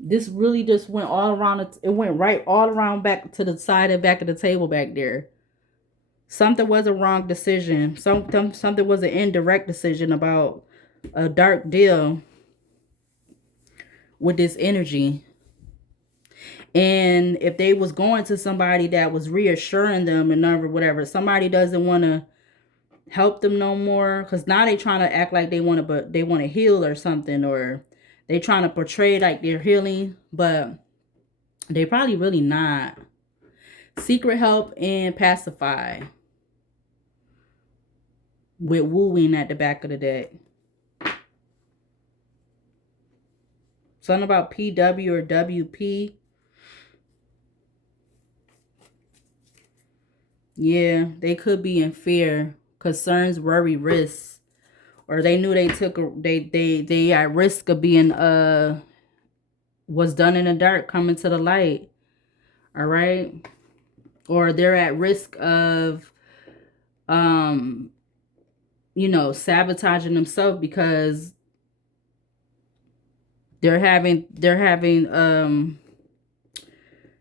This really just went all around. It went right all around back to the side and back of the table back there. Something was a wrong decision. Something was an indirect decision about a dark deal with this energy. And if they was going to somebody that was reassuring them and whatever, somebody doesn't want to help them no more, because now they trying to act like they want to heal or something, or they trying to portray like they're healing, but they probably really not. Secret help and pacify with wooing at the back of the deck. Something about PW or WP. Yeah, they could be in fear, concerns, worry, risks. Or they knew they at risk of being was done in the dark coming to the light. All right. Or they're at risk of you know, sabotaging themselves, because they're having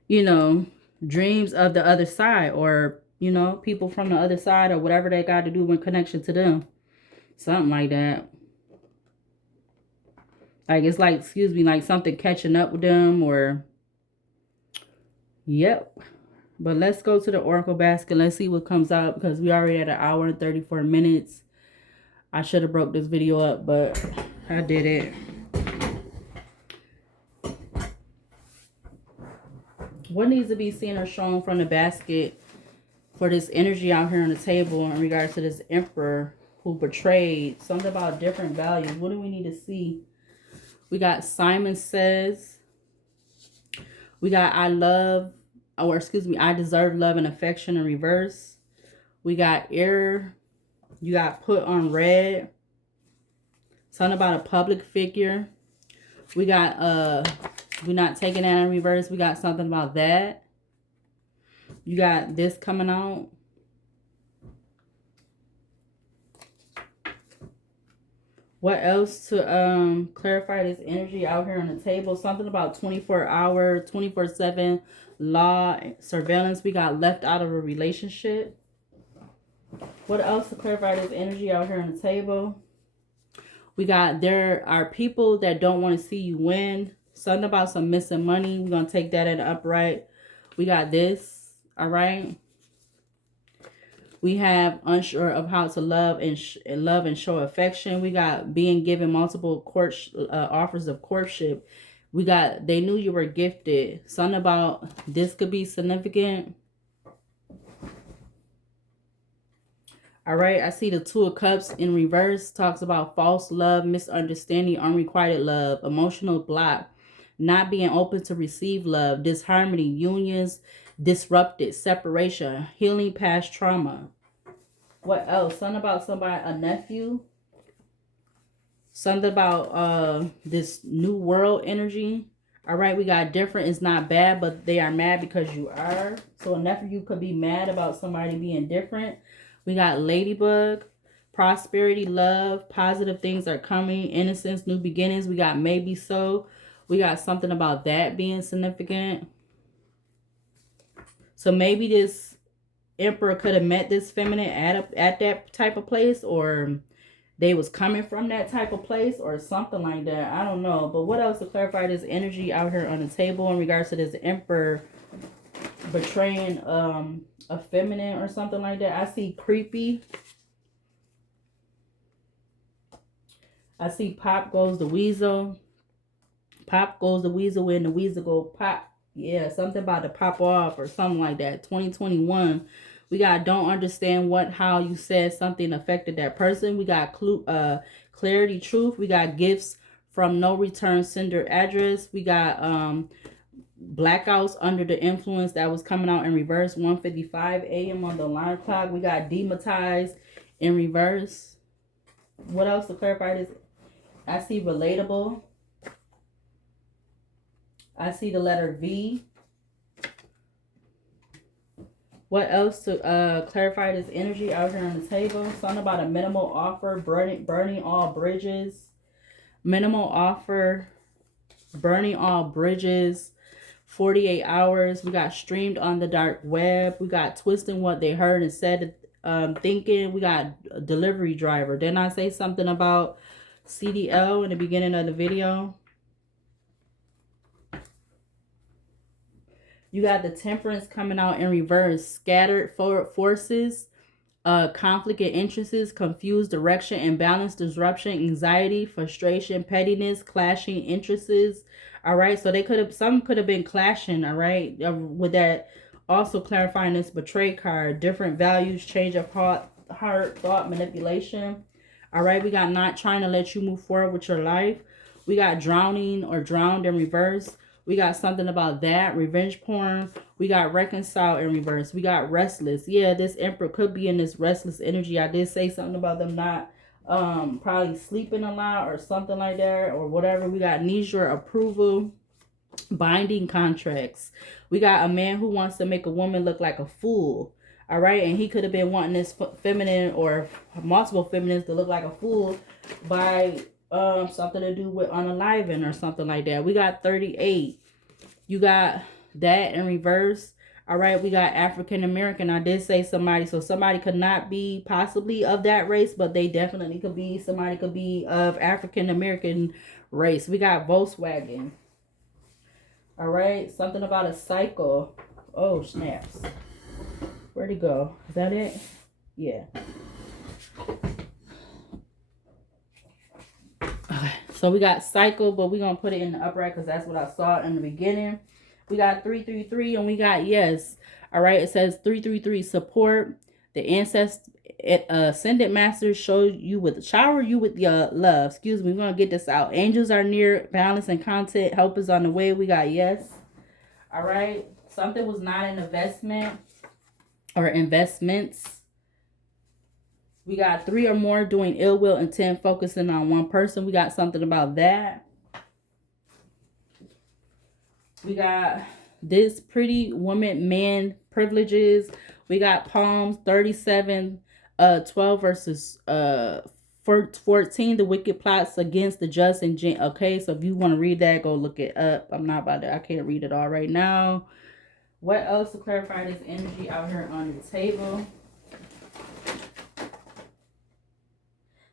you know, dreams of the other side, or you know, people from the other side, or whatever they got to do in connection to them. Something like that. Like it's like, excuse me, like something catching up with them, or yep. But let's go to the Oracle basket. Let's see what comes out, because we already at 1 hour and 34 minutes. I should have broke this video up, but I did it. What needs to be seen or shown from the basket for this energy out here on the table in regards to this emperor who betrayed. Something about different values. What do we need to see? We got Simon Says. We got I deserve love and affection in reverse. We got Error. You got Put on Red. Something about a public figure. We got we're not taking that in reverse. We got something about that. You got this coming out. What else to clarify this energy out here on the table? Something about 24-hour, 24/7 law surveillance. We got left out of a relationship. What else to clarify this energy out here on the table? We got there are people that don't want to see you win. Something about some missing money. We're going to take that in the upright. We got this. All right. We have unsure of how to love and show affection. We got being given multiple offers of courtship. We got they knew you were gifted. Something about this could be significant. All right, I see the Two of Cups in reverse. Talks about false love, misunderstanding, unrequited love, emotional block, not being open to receive love, disharmony, unions, disrupted, separation, healing past trauma. What else? Something about somebody, a nephew. Something about this new world energy. All right, we got different. It's not bad, but they are mad because you are. So a nephew could be mad about somebody being different. We got Ladybug, prosperity, love, positive things are coming, innocence, new beginnings. We got maybe so. We got something about that being significant. So maybe this emperor could have met this feminine at that type of place, or they was coming from that type of place or something like that. I don't know. But what else to clarify this energy out here on the table in regards to this emperor betraying a feminine or something like that? I see creepy. I see pop goes the weasel. Pop goes the weasel when the weasel go pop. Yeah, something about to pop off or something like that. 2021. We got don't understand how you said something affected that person. We got clarity, truth. We got gifts from no return sender address. We got blackouts under the influence that was coming out in reverse. 1:55 a.m. on the alarm clock. We got demonetized in reverse. What else to clarify this? I see relatable. I see the letter V. What else to clarify this energy out here on the table? Something about a minimal offer, burning all bridges. Minimal offer, burning all bridges. 48 hours. We got streamed on the dark web. We got twisting what they heard and said, thinking. We got a delivery driver. Didn't I say something about CDL in the beginning of the video? You got the Temperance coming out in reverse. Scattered forces, conflict and interests, confused direction, imbalance, disruption, anxiety, frustration, pettiness, clashing interests. All right, so some could have been clashing. All right, with that, also clarifying this betrayed card. Different values, change of heart, thought, manipulation. All right, we got not trying to let you move forward with your life. We got drowning or drowned in reverse. We got something about that. Revenge porn. We got reconcile in reverse. We got restless. Yeah, this emperor could be in this restless energy. I did say something about them not probably sleeping a lot or something like that or whatever. We got need your approval. Binding contracts. We got a man who wants to make a woman look like a fool. All right. And he could have been wanting this feminine or multiple feminines to look like a fool by something to do with unaliving or something like that. We got 38. You got that in reverse. All right, we got African American. I did say somebody, so somebody could not be possibly of that race, but they definitely could be. Somebody could be of African American race. We got Volkswagen. All right, something about a cycle. Oh, snaps. Where'd it go? Is that it? Yeah. So we got cycle, but we're going to put it in the upright because that's what I saw in the beginning. We got 333 and we got yes. All right. It says 333 support. The ancestor ascended masters shower you with your love. Excuse me. We're going to get this out. Angels are near, balance and content. Help is on the way. We got yes. All right. Something was not an investment or investments. We got 3 or more doing ill will intent, focusing on one person. We got something about that. We got this pretty woman, man, privileges. We got Psalms 37, 12 verses 14. The wicked plots against the just and okay, so if you want to read that, go look it up. I'm not about to, I can't read it all right now. What else to clarify this energy out here on the table?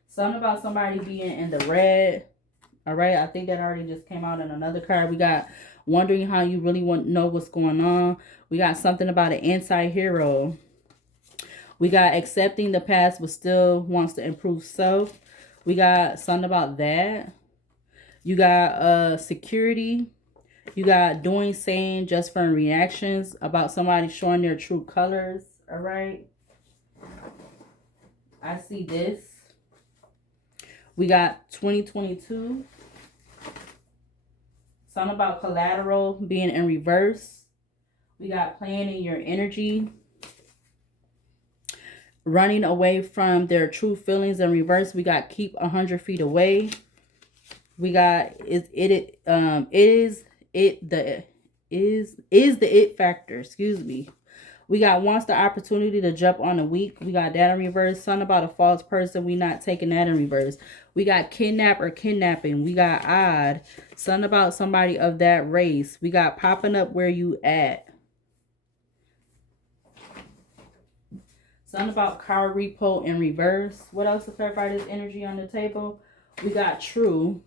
Something about somebody being in the red. All right, I think that already just came out in another card. We got wondering how you really want to know what's going on. We got something about an anti-hero. We got accepting the past but still wants to improve self. We got something about that. You got security. You got doing, saying, just for reactions about somebody showing their true colors. All right. I see this. We got 2022. Something about collateral being in reverse. We got playing in your energy. Running away from their true feelings in reverse. We got keep 100 feet away. We got is the it factor. Excuse me. We got wants the opportunity to jump on the weak. We got that in reverse. Something about a false person. We not taking that in reverse. We got kidnap or kidnapping. We got odd. Something about somebody of that race. We got popping up where you at. Something about car repo in reverse. What else to clarify this energy on the table? We got true.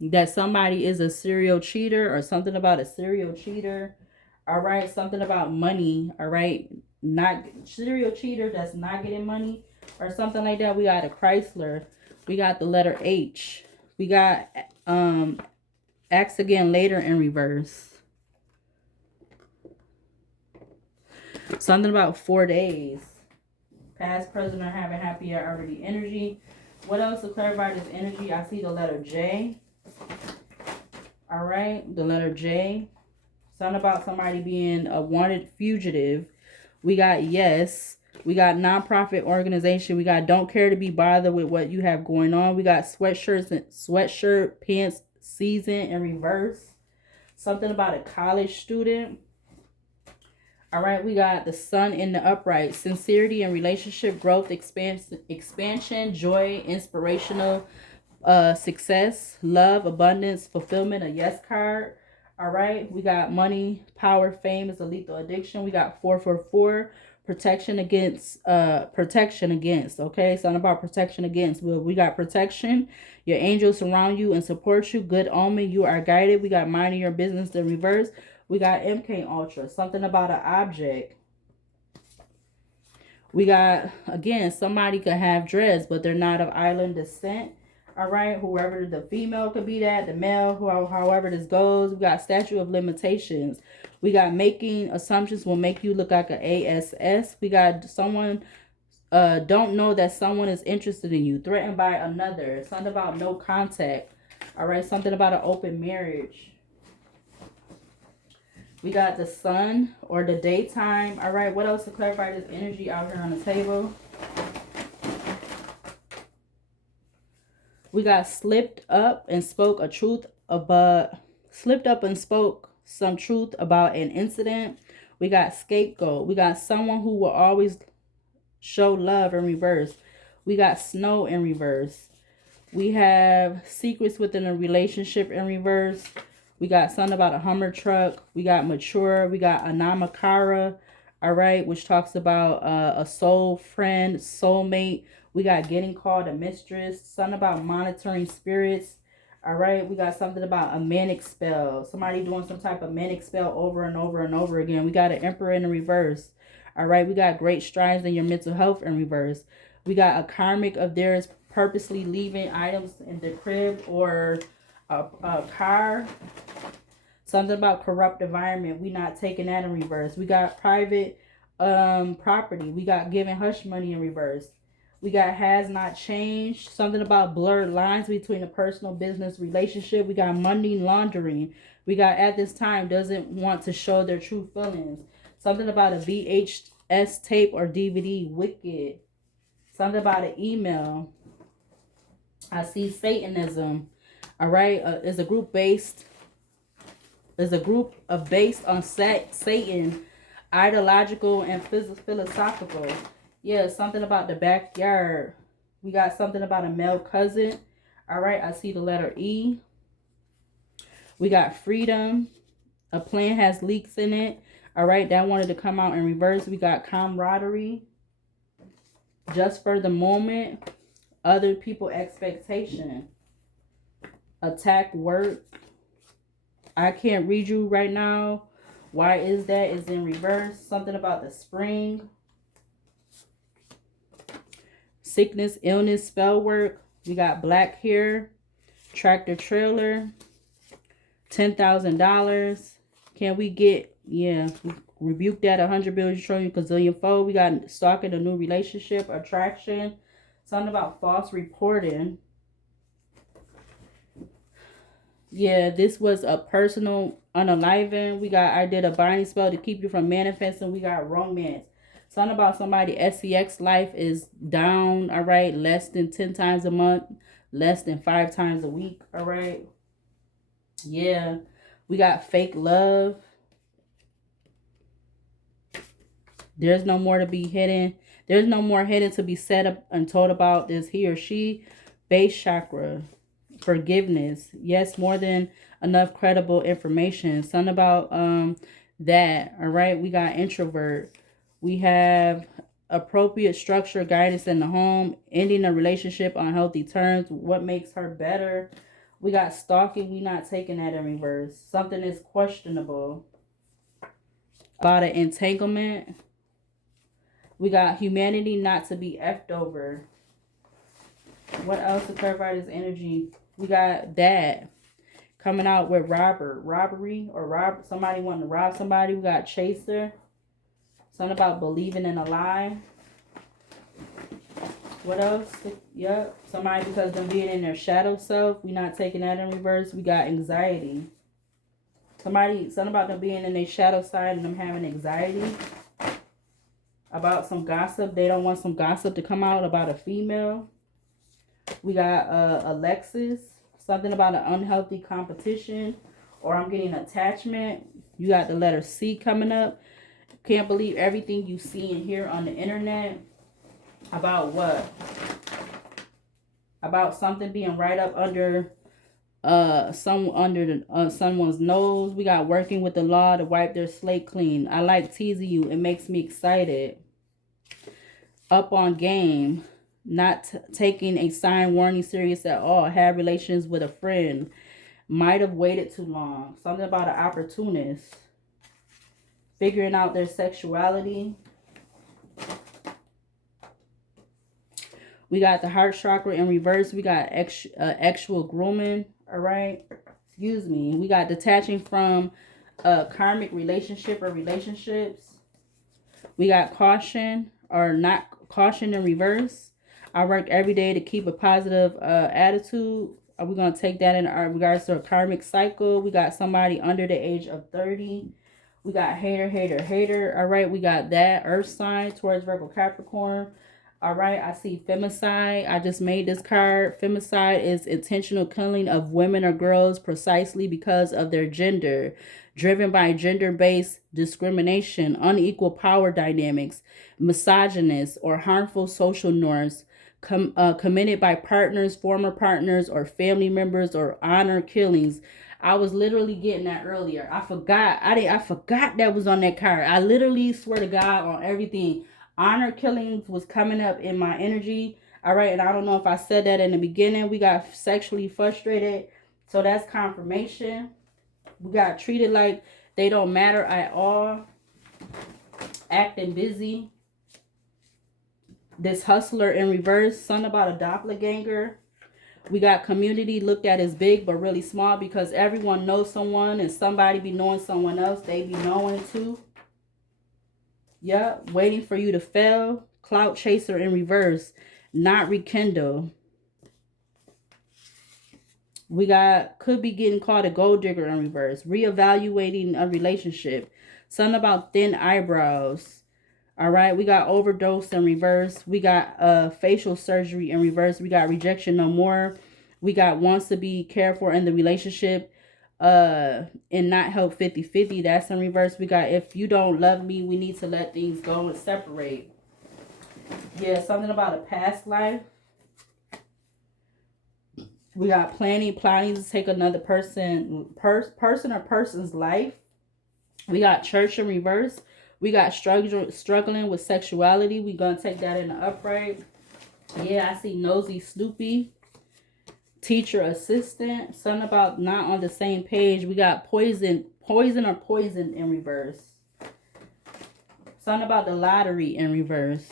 That somebody is a serial cheater or something about a serial cheater. All right, something about money. All right, not serial cheater that's not getting money or something like that. We got a Chrysler. We got the letter H. We got ask again later in reverse. Something about 4 days. Past, present, or having happy or already energy. What else to clarify this energy? I see the letter J. All right, the letter J. Something about somebody being a wanted fugitive. We got yes. We got nonprofit organization. We got don't care to be bothered with what you have going on. We got sweatshirts and sweatshirt pants season in reverse. Something about a college student. All right, we got the sun in the upright. Sincerity and relationship growth, expansion, joy, inspirational, success, love, abundance, fulfillment, a yes card. All right, we got money, power, fame is a lethal addiction. We got 444, protection against, okay? Something about protection against. Well, we got protection. Your angels surround you and support you. Good omen, you are guided. We got minding your business, the reverse. We got MK Ultra, something about an object. We got, again, somebody could have dreads, but they're not of island descent. All right, whoever the female could be that, the male, however this goes. We got statute of limitations. We got making assumptions will make you look like an ASS. We got someone, don't know that someone is interested in you. Threatened by another. Something about no contact. All right, something about an open marriage. We got the sun or the daytime. All right, what else to clarify this energy out here on the table? We got slipped up and spoke a truth about, slipped up and spoke some truth about an incident. We got scapegoat. We got someone who will always show love in reverse. We got snow in reverse. We have secrets within a relationship in reverse. We got something about a Hummer truck. We got mature. We got Anamakara, all right, which talks about a soul friend, soulmate. We got getting called a mistress. Something about monitoring spirits. All right, we got something about a manic spell. Somebody doing some type of manic spell over and over and over again. We got an emperor in the reverse. All right, we got great strides in your mental health in reverse. We got a karmic of theirs purposely leaving items in the crib or a car. Something about corrupt environment. We not taking that in reverse. We got private property. We got giving hush money in reverse. We got has not changed. Something about blurred lines between a personal business relationship. We got money laundering. We got at this time doesn't want to show their true feelings. Something about a VHS tape or DVD. Wicked. Something about an email. I see Satanism. All right. Is a group based. Is a group of based on Satan, ideological and philosophical. Yeah, something about the backyard. We got something about a male cousin. All right, I see the letter E. We got freedom. A plan has leaks in it. All right, that wanted to come out in reverse. We got camaraderie. Just for the moment. Other people expectation. Attack work. I can't read you right now. Why is that? It's in reverse. Something about the spring. Sickness, illness, spell work. We got black hair, tractor trailer, $10,000. Can we get, yeah, rebuke that 100 billion trillion gazillion fold. We got stalking, a new relationship, attraction, something about false reporting. Yeah, this was a personal unaliving. We got, I did a binding spell to keep you from manifesting. We got romance. Something about somebody SCX life is down, all right? Less than 10 times a month, less than 5 times a week, all right? Yeah, we got fake love. There's no more to be hidden. There's no more hidden to be said up and told about this he or she. Base chakra, forgiveness. Yes, more than enough credible information. Something about that, all right? We got introvert. We have appropriate structure, guidance in the home, ending a relationship on healthy terms. What makes her better? We got stalking. We not taking that in reverse. Something is questionable. About an entanglement. We got humanity not to be effed over. What else to clarify this energy? We got that coming out with robbery or somebody wanting to rob somebody. We got chaser. Something about believing in a lie. What else? Yep. Somebody because them being in their shadow self. We not taking that in reverse. We got anxiety. Something about them being in their shadow side and them having anxiety. About some gossip. They don't want some gossip to come out about a female. We got Alexis. Something about an unhealthy competition. Or I'm getting attachment. You got the letter C coming up. Can't believe everything you see and hear on the internet. About what? About something being right up under someone's nose. We got working with the law to wipe their slate clean. I like teasing you. It makes me excited. Up on game. Not taking a sign warning serious at all. Have relations with a friend. Might have waited too long. Something about an opportunist. Figuring out their sexuality. We got the heart chakra in reverse. We got actual grooming. All right. Excuse me. We got detaching from a karmic relationship or relationships. We got caution or not caution in reverse. I work every day to keep a positive attitude. We're going to take that in regards to a karmic cycle. We got somebody under the age of 30. We got hater. All right, we got that. Earth sign towards Virgo Capricorn. All right, I see femicide. I just made this card. Femicide is intentional killing of women or girls precisely because of their gender. Driven by gender-based discrimination, unequal power dynamics, misogynist or harmful social norms. Committed by partners, former partners, or family members, or honor killings. I was literally getting that earlier. I forgot that was on that card. I literally swear to God on everything. Honor killings was coming up in my energy. All right, and I don't know if I said that in the beginning. We got sexually frustrated. So that's confirmation. We got treated like they don't matter at all. Acting busy. This hustler in reverse. Something about a doppelganger. We got community looked at as big but really small because everyone knows someone and somebody be knowing someone else. They be knowing too. Yep. Waiting for you to fail. Clout chaser in reverse. Not rekindle. We got could be getting called a gold digger in reverse. Reevaluating a relationship. Something about thin eyebrows. All right, we got overdose in reverse. We got facial surgery in reverse. We got rejection no more. We got wants to be cared for in the relationship and not help 50-50. That's in reverse. We got if you don't love me, we need to let things go and separate. Yeah, something about a past life. We got plotting to take another person or person's life. We got church in reverse. We got struggling with sexuality. We're going to take that in the upright. Yeah, I see nosy Snoopy. Teacher assistant. Something about not on the same page. We got poison in reverse. Something about the lottery in reverse.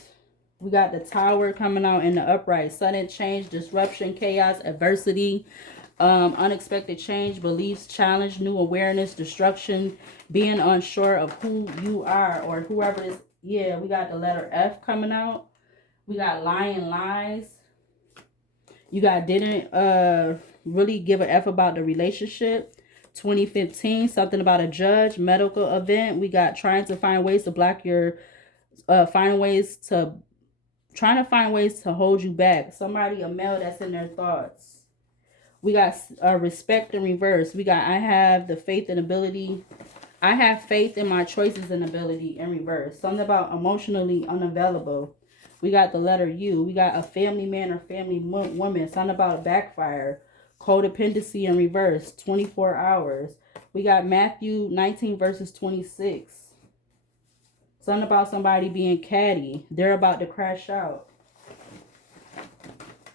We got the tower coming out in the upright. Sudden change, disruption, chaos, adversity. Unexpected change, beliefs, challenge, new awareness, destruction, being unsure of who you are or whoever is. Yeah, we got the letter F coming out. We got lying lies. You got didn't really give a F about the relationship. 2015, something about a judge, medical event. We got trying to find ways to block your, trying to find ways to hold you back. Somebody, a male that's in their thoughts. We got respect in reverse. We got I have the faith and ability. I have faith in my choices and ability in reverse. Something about emotionally unavailable. We got the letter U. We got a family man or family woman. Something about a backfire. Codependency in reverse. 24 hours. We got Matthew 19 verses 26. Something about somebody being catty. They're about to crash out.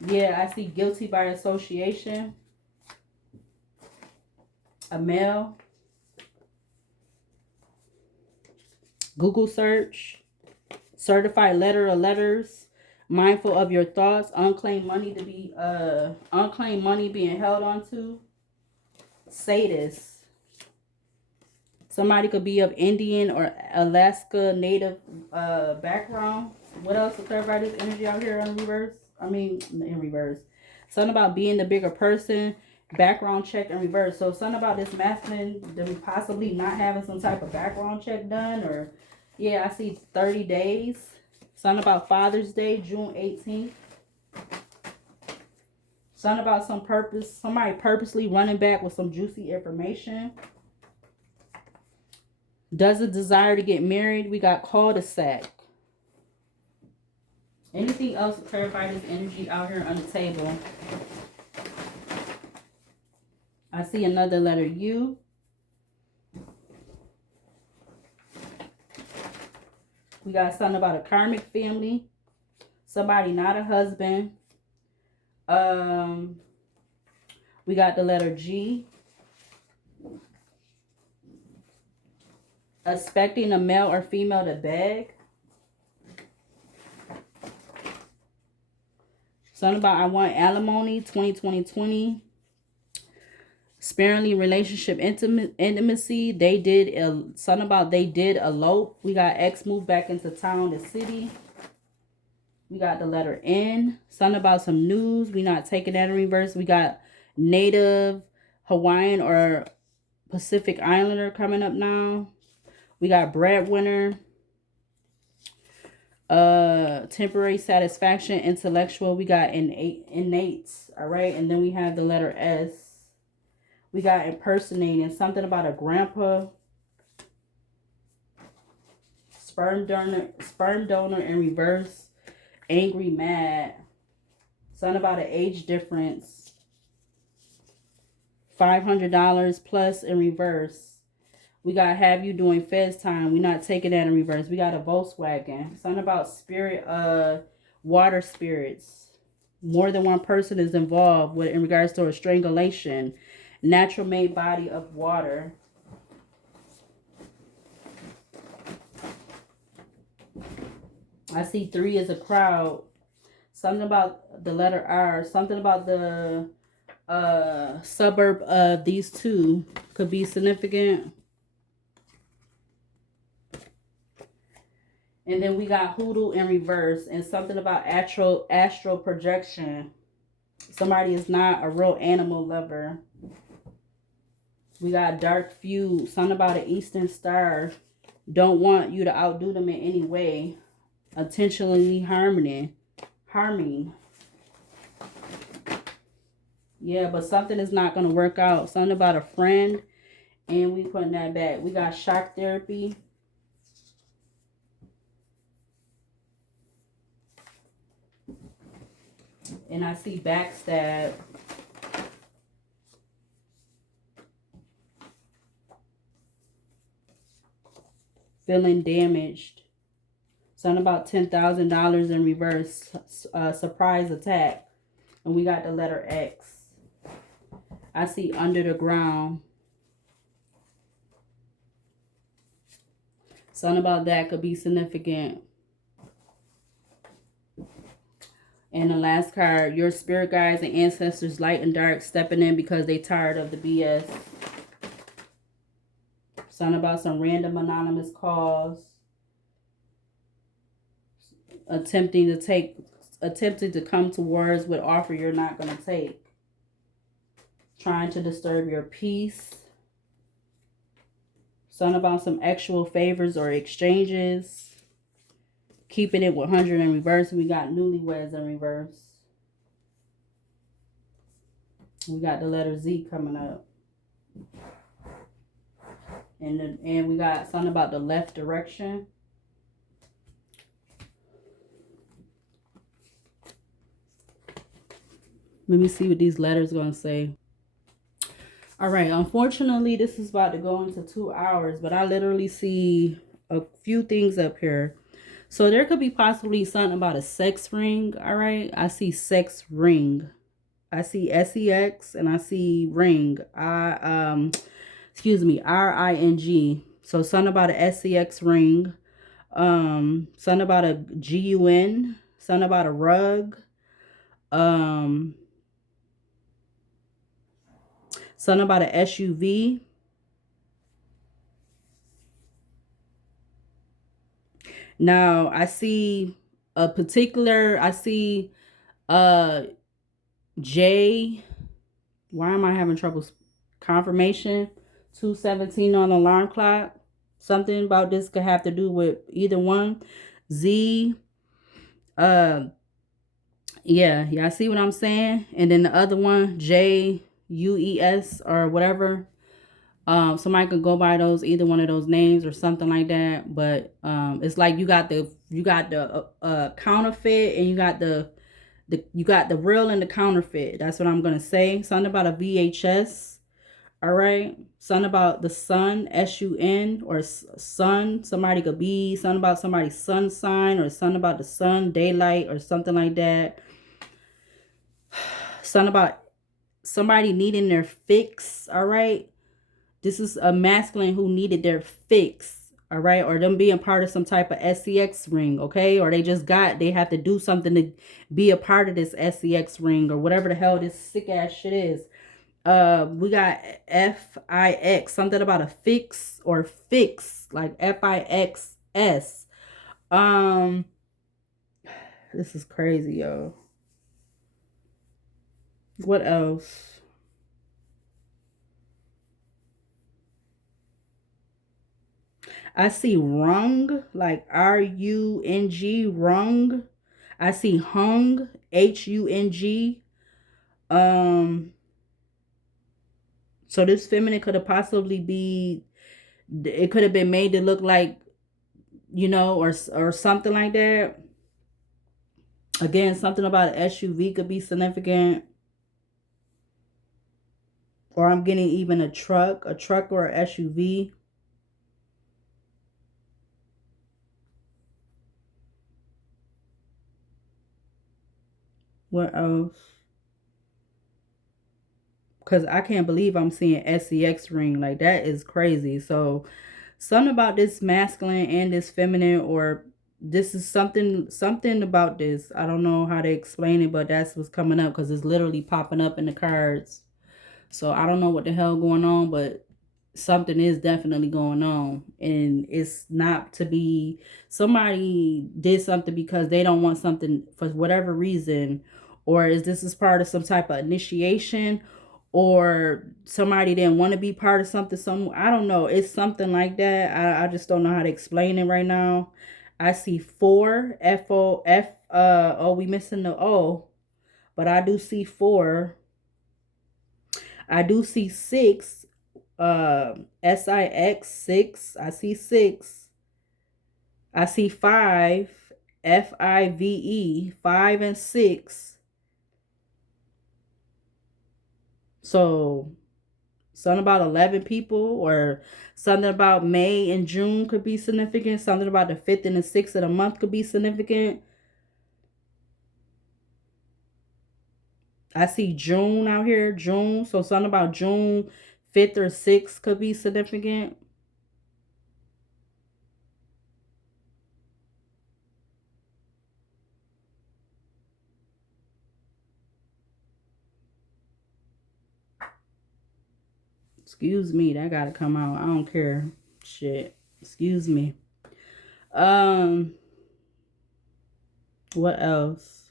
Yeah, I see guilty by association. A male. Google search. Certified letter of letters. Mindful of your thoughts. Unclaimed money to be unclaimed money being held onto. Sadist. Somebody could be of Indian or Alaska Native background. What else to clarify this energy out here in reverse? I mean, in reverse. Something about being the bigger person. Background check in reverse. So something about this masculine them possibly not having some type of background check done. Or, yeah, I see 30 days. Something about Father's Day, June 18th. Something about some purpose. Somebody purposely running back with some juicy information. Doesn't desire to get married. We got cul-de-sac. Anything else to clarify this energy out here on the table? I see another letter U. We got something about a karmic family. Somebody not a husband. We got the letter G. Expecting a male or female to beg. Something about I want alimony, 2020. Sparingly relationship intimacy. They did something about they did elope. We got X move back into town, the city. We got the letter N. Something about some news. We not taking that in reverse. We got Native, Hawaiian, or Pacific Islander coming up now. We got breadwinner. Temporary satisfaction, intellectual. We got innate. All right, and then we have the letter S. We got impersonating. Something about a grandpa. Sperm donor in reverse. Angry, mad. Something about an age difference. $500 plus in reverse. We got have you doing feds time. We're not taking that in reverse. We got a Volkswagen. Something about spirit, water spirits. More than one person is involved with in regards to a strangulation. Natural made body of water. I see 3 as a crowd. Something about the letter R. Something about the suburb of these two could be significant. And then we got hoodoo in reverse and something about astral projection. Somebody is not a real animal lover. We got dark feud. Something about an eastern star. Don't want you to outdo them in any way. Intentionally harming. Yeah, but something is not going to work out. Something about a friend. And we putting that back. We got shock therapy. And I see backstab. Feeling damaged. Something about $10,000 in reverse. Surprise attack. And we got the letter X. I see under the ground. Something about that could be significant. And the last card, your spirit guides and ancestors, light and dark, stepping in because they tired of the BS. Something about some random anonymous calls. Attempting to come to words with offer you're not going to take. Trying to disturb your peace. Something about some actual favors or exchanges. Keeping it 100 in reverse. We got newlyweds in reverse. We got the letter Z coming up. And we got something about the left direction. Let me see what these letters going to say. All right. Unfortunately, this is about to go into 2 hours, but I literally see a few things up here. So there could be possibly something about a sex ring. All right. I see sex ring. I see SEX and I see ring. Excuse me, RING. So something about a SEX ring. Something about a GUN. Something about a rug. Something about an SUV. Now I see a particular, J. Why am I having trouble? Confirmation 217 on the alarm clock. Something about this could have to do with either one. Z. Yeah, y'all see what I'm saying? And then the other one, JUES or whatever. Somebody could go by those, either one of those names or something like that. But it's like you got the counterfeit and you got the real and the counterfeit. That's what I'm gonna say. Something about a VHS. All right. Something about the sun, SUN, or sun. Somebody could be something about somebody's sun sign, or something about the sun, daylight, or something like that. Something about somebody needing their fix. All right. This is a masculine who needed their fix. All right. Or them being part of some type of SEX ring. Okay. Or they have to do something to be a part of this SEX ring or whatever the hell this sick ass shit is. We got FIX. Something about a fix or fix. Like FIXS. This is crazy, yo. What else? I see rung, like RUNG, rung. I see hung, HUNG. So this feminine could have possibly it could have been made to look like, or something like that. Again, something about an SUV could be significant. Or I'm getting even a truck or an SUV. What else? Because I can't believe I'm seeing SEX ring. Like, that is crazy. So, something about this masculine and this feminine, or This is something about this. I don't know how to explain it, but that's what's coming up because it's literally popping up in the cards. So I don't know what the hell going on, but something is definitely going on. And it's not to be, somebody did something because they don't want something for whatever reason. Or is this is part of some type of initiation? Or somebody didn't want to be part of something. I don't know. It's something like that. I just don't know how to explain it right now. I see four, F-O-F, oh, we missing the O. But I do see four. I do see six, SIX, six. I see six. I see five, FIVE, 5 and 6. So something about 11 people, or something about May and June could be significant. Something about the 5th and the 6th of the month could be significant. I see June out here, June. So something about June 5th or 6th could be significant. Excuse me, that gotta come out. I don't care. Shit. Excuse me. Um, what else?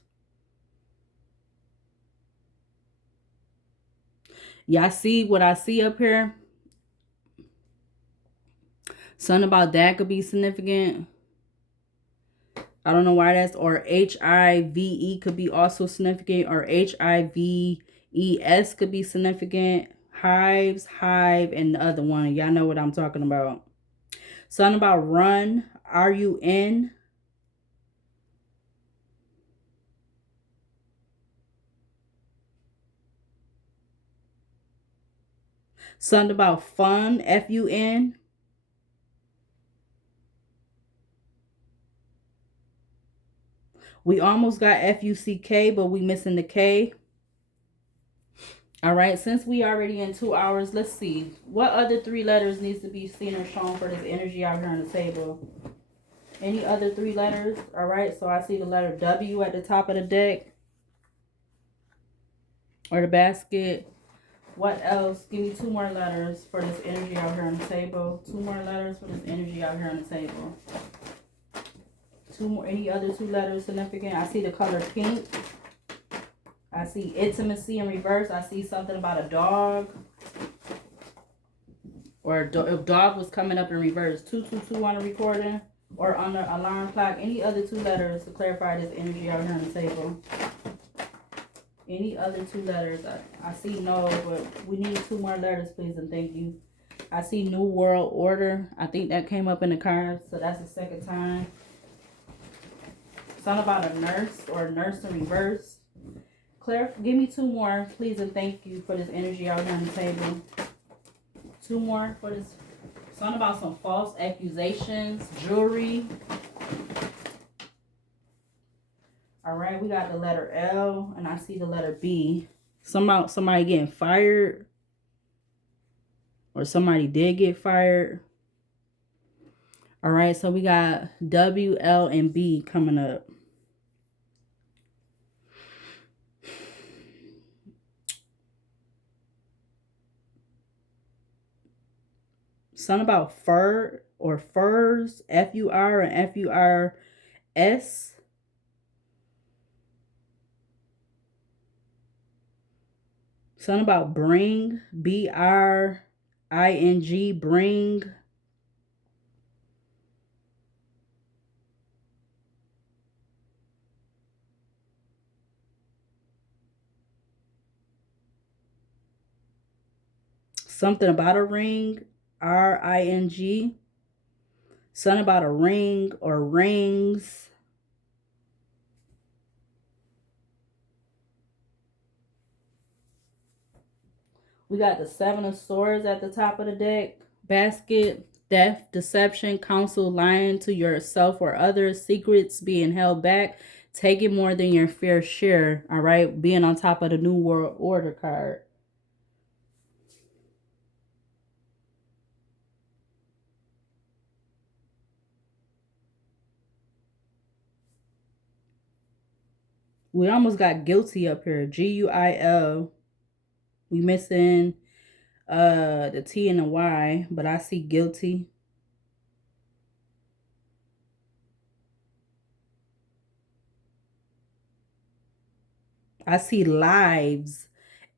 Y'all see what I see up here? Something about that could be significant. I don't know why that's, or HIV could be also significant, or HIVES could be significant. Hives, hive, and the other one. Y'all know what I'm talking about. Something about run, RUN. Something about fun, FUN. We almost got FUCK, but we missing the K. All right, since we already in 2 hours, let's see. What other 3 letters needs to be seen or shown for this energy out here on the table? Any other 3 letters? All right, so I see the letter W at the top of the deck or the basket. What else? Give me 2 more letters for this energy out here on the table. 2 more letters for this energy out here on the table. 2 more. Any other 2 letters significant? I see the color pink. I see intimacy in reverse. I see something about a dog. Or if dog was coming up in reverse. 222 on the recording or on the alarm clock. Any other 2 letters to clarify this energy out here on the table. Any other 2 letters. I see no, but we need 2 more letters, please, and thank you. I see New World Order. I think that came up in the cards, so that's the second time. Something about a nurse or a nurse in reverse. Claire, give me 2 more, please, and thank you for this energy out here on the table. 2 more for this. Something about some false accusations, jewelry. All right, we got the letter L, and I see the letter B. Somebody getting fired, or somebody did get fired. All right, so we got W, L, and B coming up. Something about fur or furs, FUR and FURS. Something about bring, BRING, bring. Something about a ring, RING. Something about a ring or rings. We got the 7 of Swords at the top of the deck. Basket, theft, deception, counsel, lying to yourself or others, secrets being held back, taking more than your fair share. All right, being on top of the New World Order card. We almost got guilty up here. Guil. We missing the T and the Y, but I see guilty. I see lives.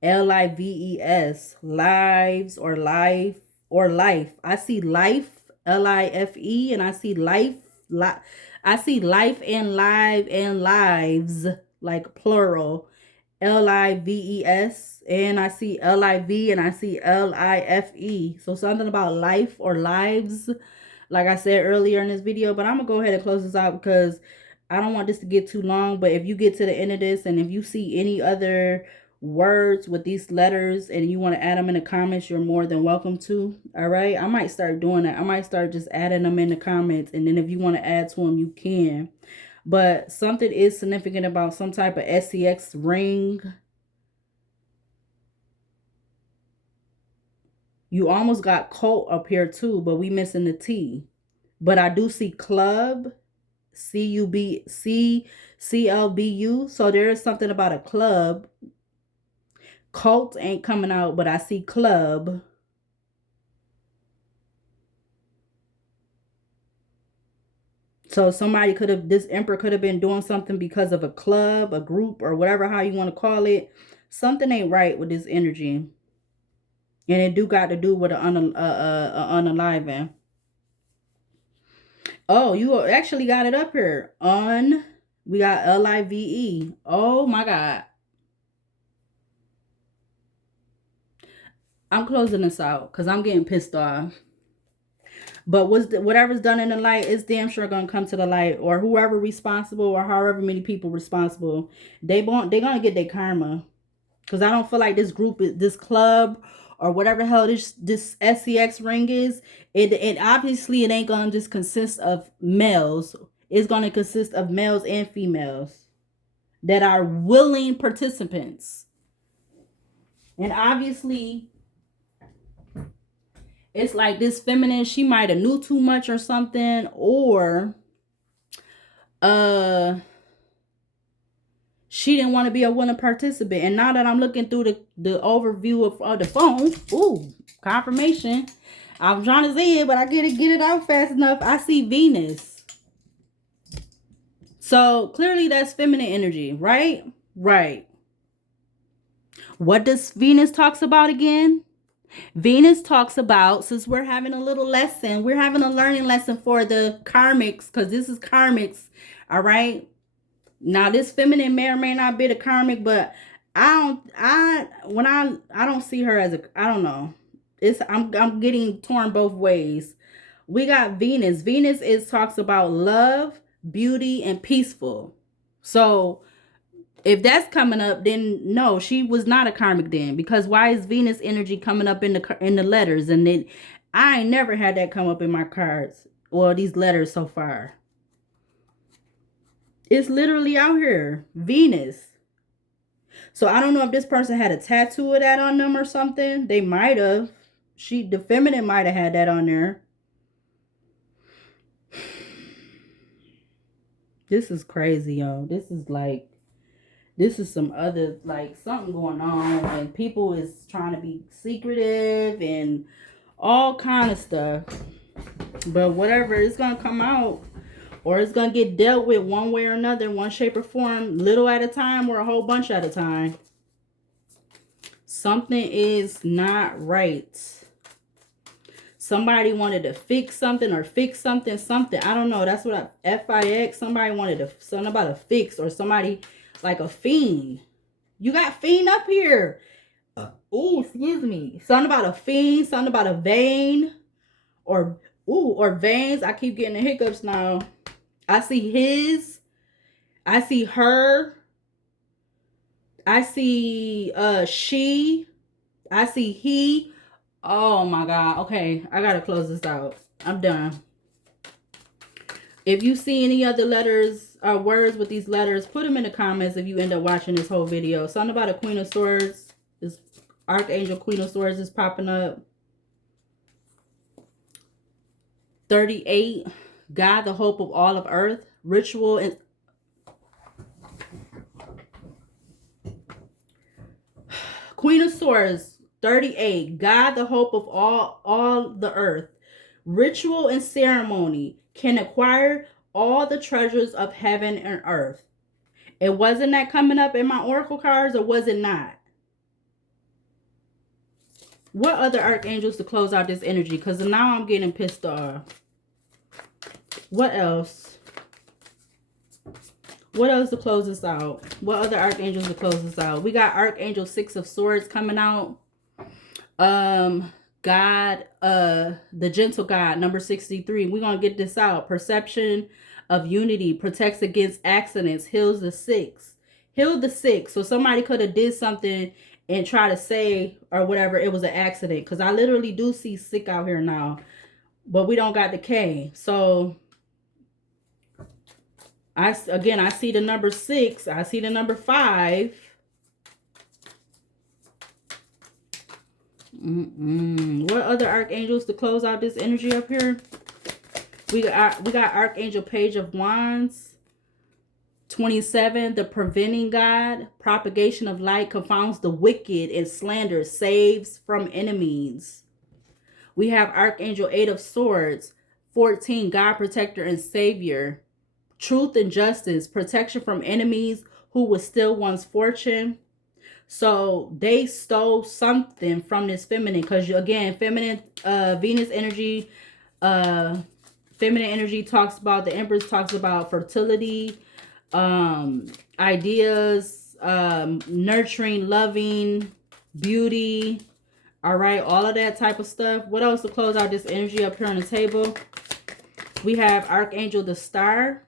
Lives. Lives or life or life. I see life. Life. And I see life. I see life and live and lives, like plural. Lives. And I see liv and I see life. So something about life or lives, like I said earlier in this video. But I'm gonna go ahead and close this out because I don't want this to get too long. But if you get to the end of this and if you see any other words with these letters and you want to add them in the comments, you're more than welcome to. All right, I might start doing that. I might start just adding them in the comments, and then if you want to add to them, you can. But something is significant about some type of SCX ring. You almost got cult up here too, but we missing the T. But I do see club, CLBU. So there is something about a club. Cult ain't coming out, but I see club. So somebody could have, this emperor could have been doing something because of a club, a group, or whatever, how you want to call it. Something ain't right with this energy. And it do got to do with an unaliving. Oh, you actually got it up here. We got LIVE. Oh my God. I'm closing this out because I'm getting pissed off. But whatever's done in the light is damn sure gonna come to the light, or whoever responsible, or however many people responsible, they're gonna get their karma. Because I don't feel like this group, this club, or whatever the hell this SCX ring is, it obviously it ain't gonna just consist of males. It's gonna consist of males and females that are willing participants. And obviously it's like this feminine, she might have knew too much or something, or she didn't want to be a willing participant. And now that I'm looking through the overview of the phone, ooh, confirmation. I'm trying to say it, but I get it out fast enough. I see Venus. So clearly that's feminine energy, right? Right. What does Venus talks about again? Venus talks about, since we're having a little lesson, we're having a learning lesson for the karmics, because this is karmics, all right? Now this feminine may or may not be the karmic, but I don't see her as I don't know. I'm getting torn both ways. We got Venus. Venus talks about love, beauty, and peaceful. So if that's coming up, then no, she was not a karmic then. Because why is Venus energy coming up in the letters? And then I ain't never had that come up in my cards or these letters so far. It's literally out here. Venus. So I don't know if this person had a tattoo of that on them or something. They might have. The feminine might have had that on there. This is crazy, yo. This is some other, like, something going on. And people is trying to be secretive and all kind of stuff. But whatever, it's going to come out. Or it's going to get dealt with one way or another, one shape or form, little at a time or a whole bunch at a time. Something is not right. Somebody wanted to fix something or fix something. I don't know. That's what FIX. Somebody wanted something about a fix, or somebody like a fiend. You got fiend up here. Oh, excuse me. Something about a fiend. Something about a vein. Or veins. I keep getting the hiccups now. I see his. I see her. I see she. I see he. Oh my God. Okay, I gotta close this out. I'm done. If you see any other letters or words with these letters, put them in the comments if you end up watching this whole video. Something about a Queen of Swords. This Archangel Queen of Swords is popping up. 38. God, the hope of all of earth. Ritual and Queen of Swords, 38. God, the hope of all the earth. Ritual and ceremony can acquire all the treasures of heaven and earth. It wasn't that coming up in my oracle cards, or was it not? What other archangels to close out this energy? Because now I'm getting pissed off. What else? What else to close this out? What other archangels to close this out? We got Archangel 6 of Swords coming out. God, the gentle God, number 63. We're going to get this out. Perception of unity, protects against accidents, heals the sick. Heal the sick. So somebody could have did something and try to say or whatever it was an accident. Because I literally do see sick out here now. But we don't got the K. So I see the number 6. I see the number 5. What other archangels to close out this energy up here? We got Archangel Page of Wands. 27, the preventing God. Propagation of light confounds the wicked, and slander saves from enemies. We have Archangel 8 of Swords. 14, God protector and savior. Truth and justice, protection from enemies who would steal one's fortune. So they stole something from this feminine, because again, feminine, Venus energy, feminine energy talks about, the Empress talks about fertility, ideas, nurturing, loving, beauty. All right, all of that type of stuff. What else to close out this energy up here on the table? We have Archangel the Star.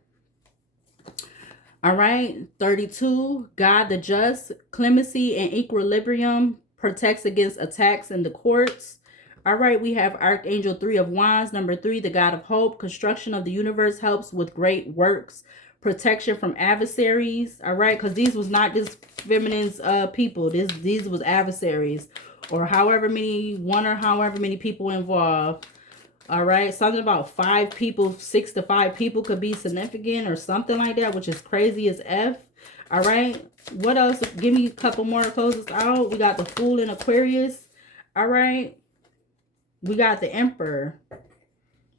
All right, 32, God the just, clemency and equilibrium, protects against attacks in the courts. All right, we have Archangel 3 of Wands, number 3, the God of hope, construction of the universe, helps with great works, protection from adversaries. All right, because these was not just feminine's people. These was adversaries, or however many people involved. All right, something about 5 people, 6 to 5 people could be significant or something like that, which is crazy as F. All right, what else? Give me a couple more to close this out. We got the Fool in Aquarius. All right, we got the Emperor.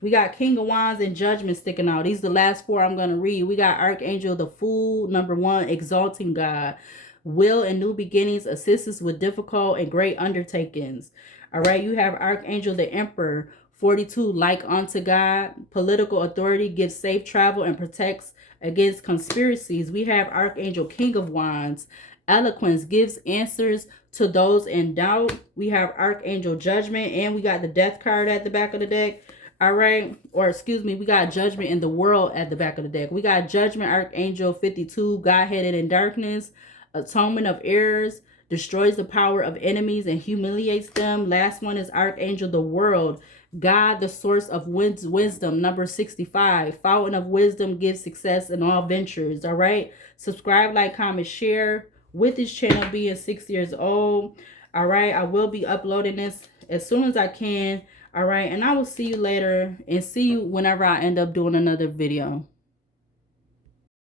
We got King of Wands and Judgment sticking out. These are the last 4 I'm going to read. We got Archangel the Fool, number 1, exalting God. Will and new beginnings, assists with difficult and great undertakings. All right, you have Archangel the Emperor. 42, like unto God, political authority, gives safe travel and protects against conspiracies. We have Archangel King of Wands, eloquence, gives answers to those in doubt. We have Archangel Judgment, and we got the Death card at the back of the deck. All right, or excuse me, we got Judgment in the World at the back of the deck. We got Judgment, Archangel 52, God-headed in darkness, atonement of errors, destroys the power of enemies and humiliates them. Last one is Archangel the World, God, the source of wisdom, number 65. Fountain of wisdom, gives success in all ventures. All right. Subscribe, like, comment, share. With this channel being 6 years old. All right. I will be uploading this as soon as I can. All right. And I will see you later, and see you whenever I end up doing another video.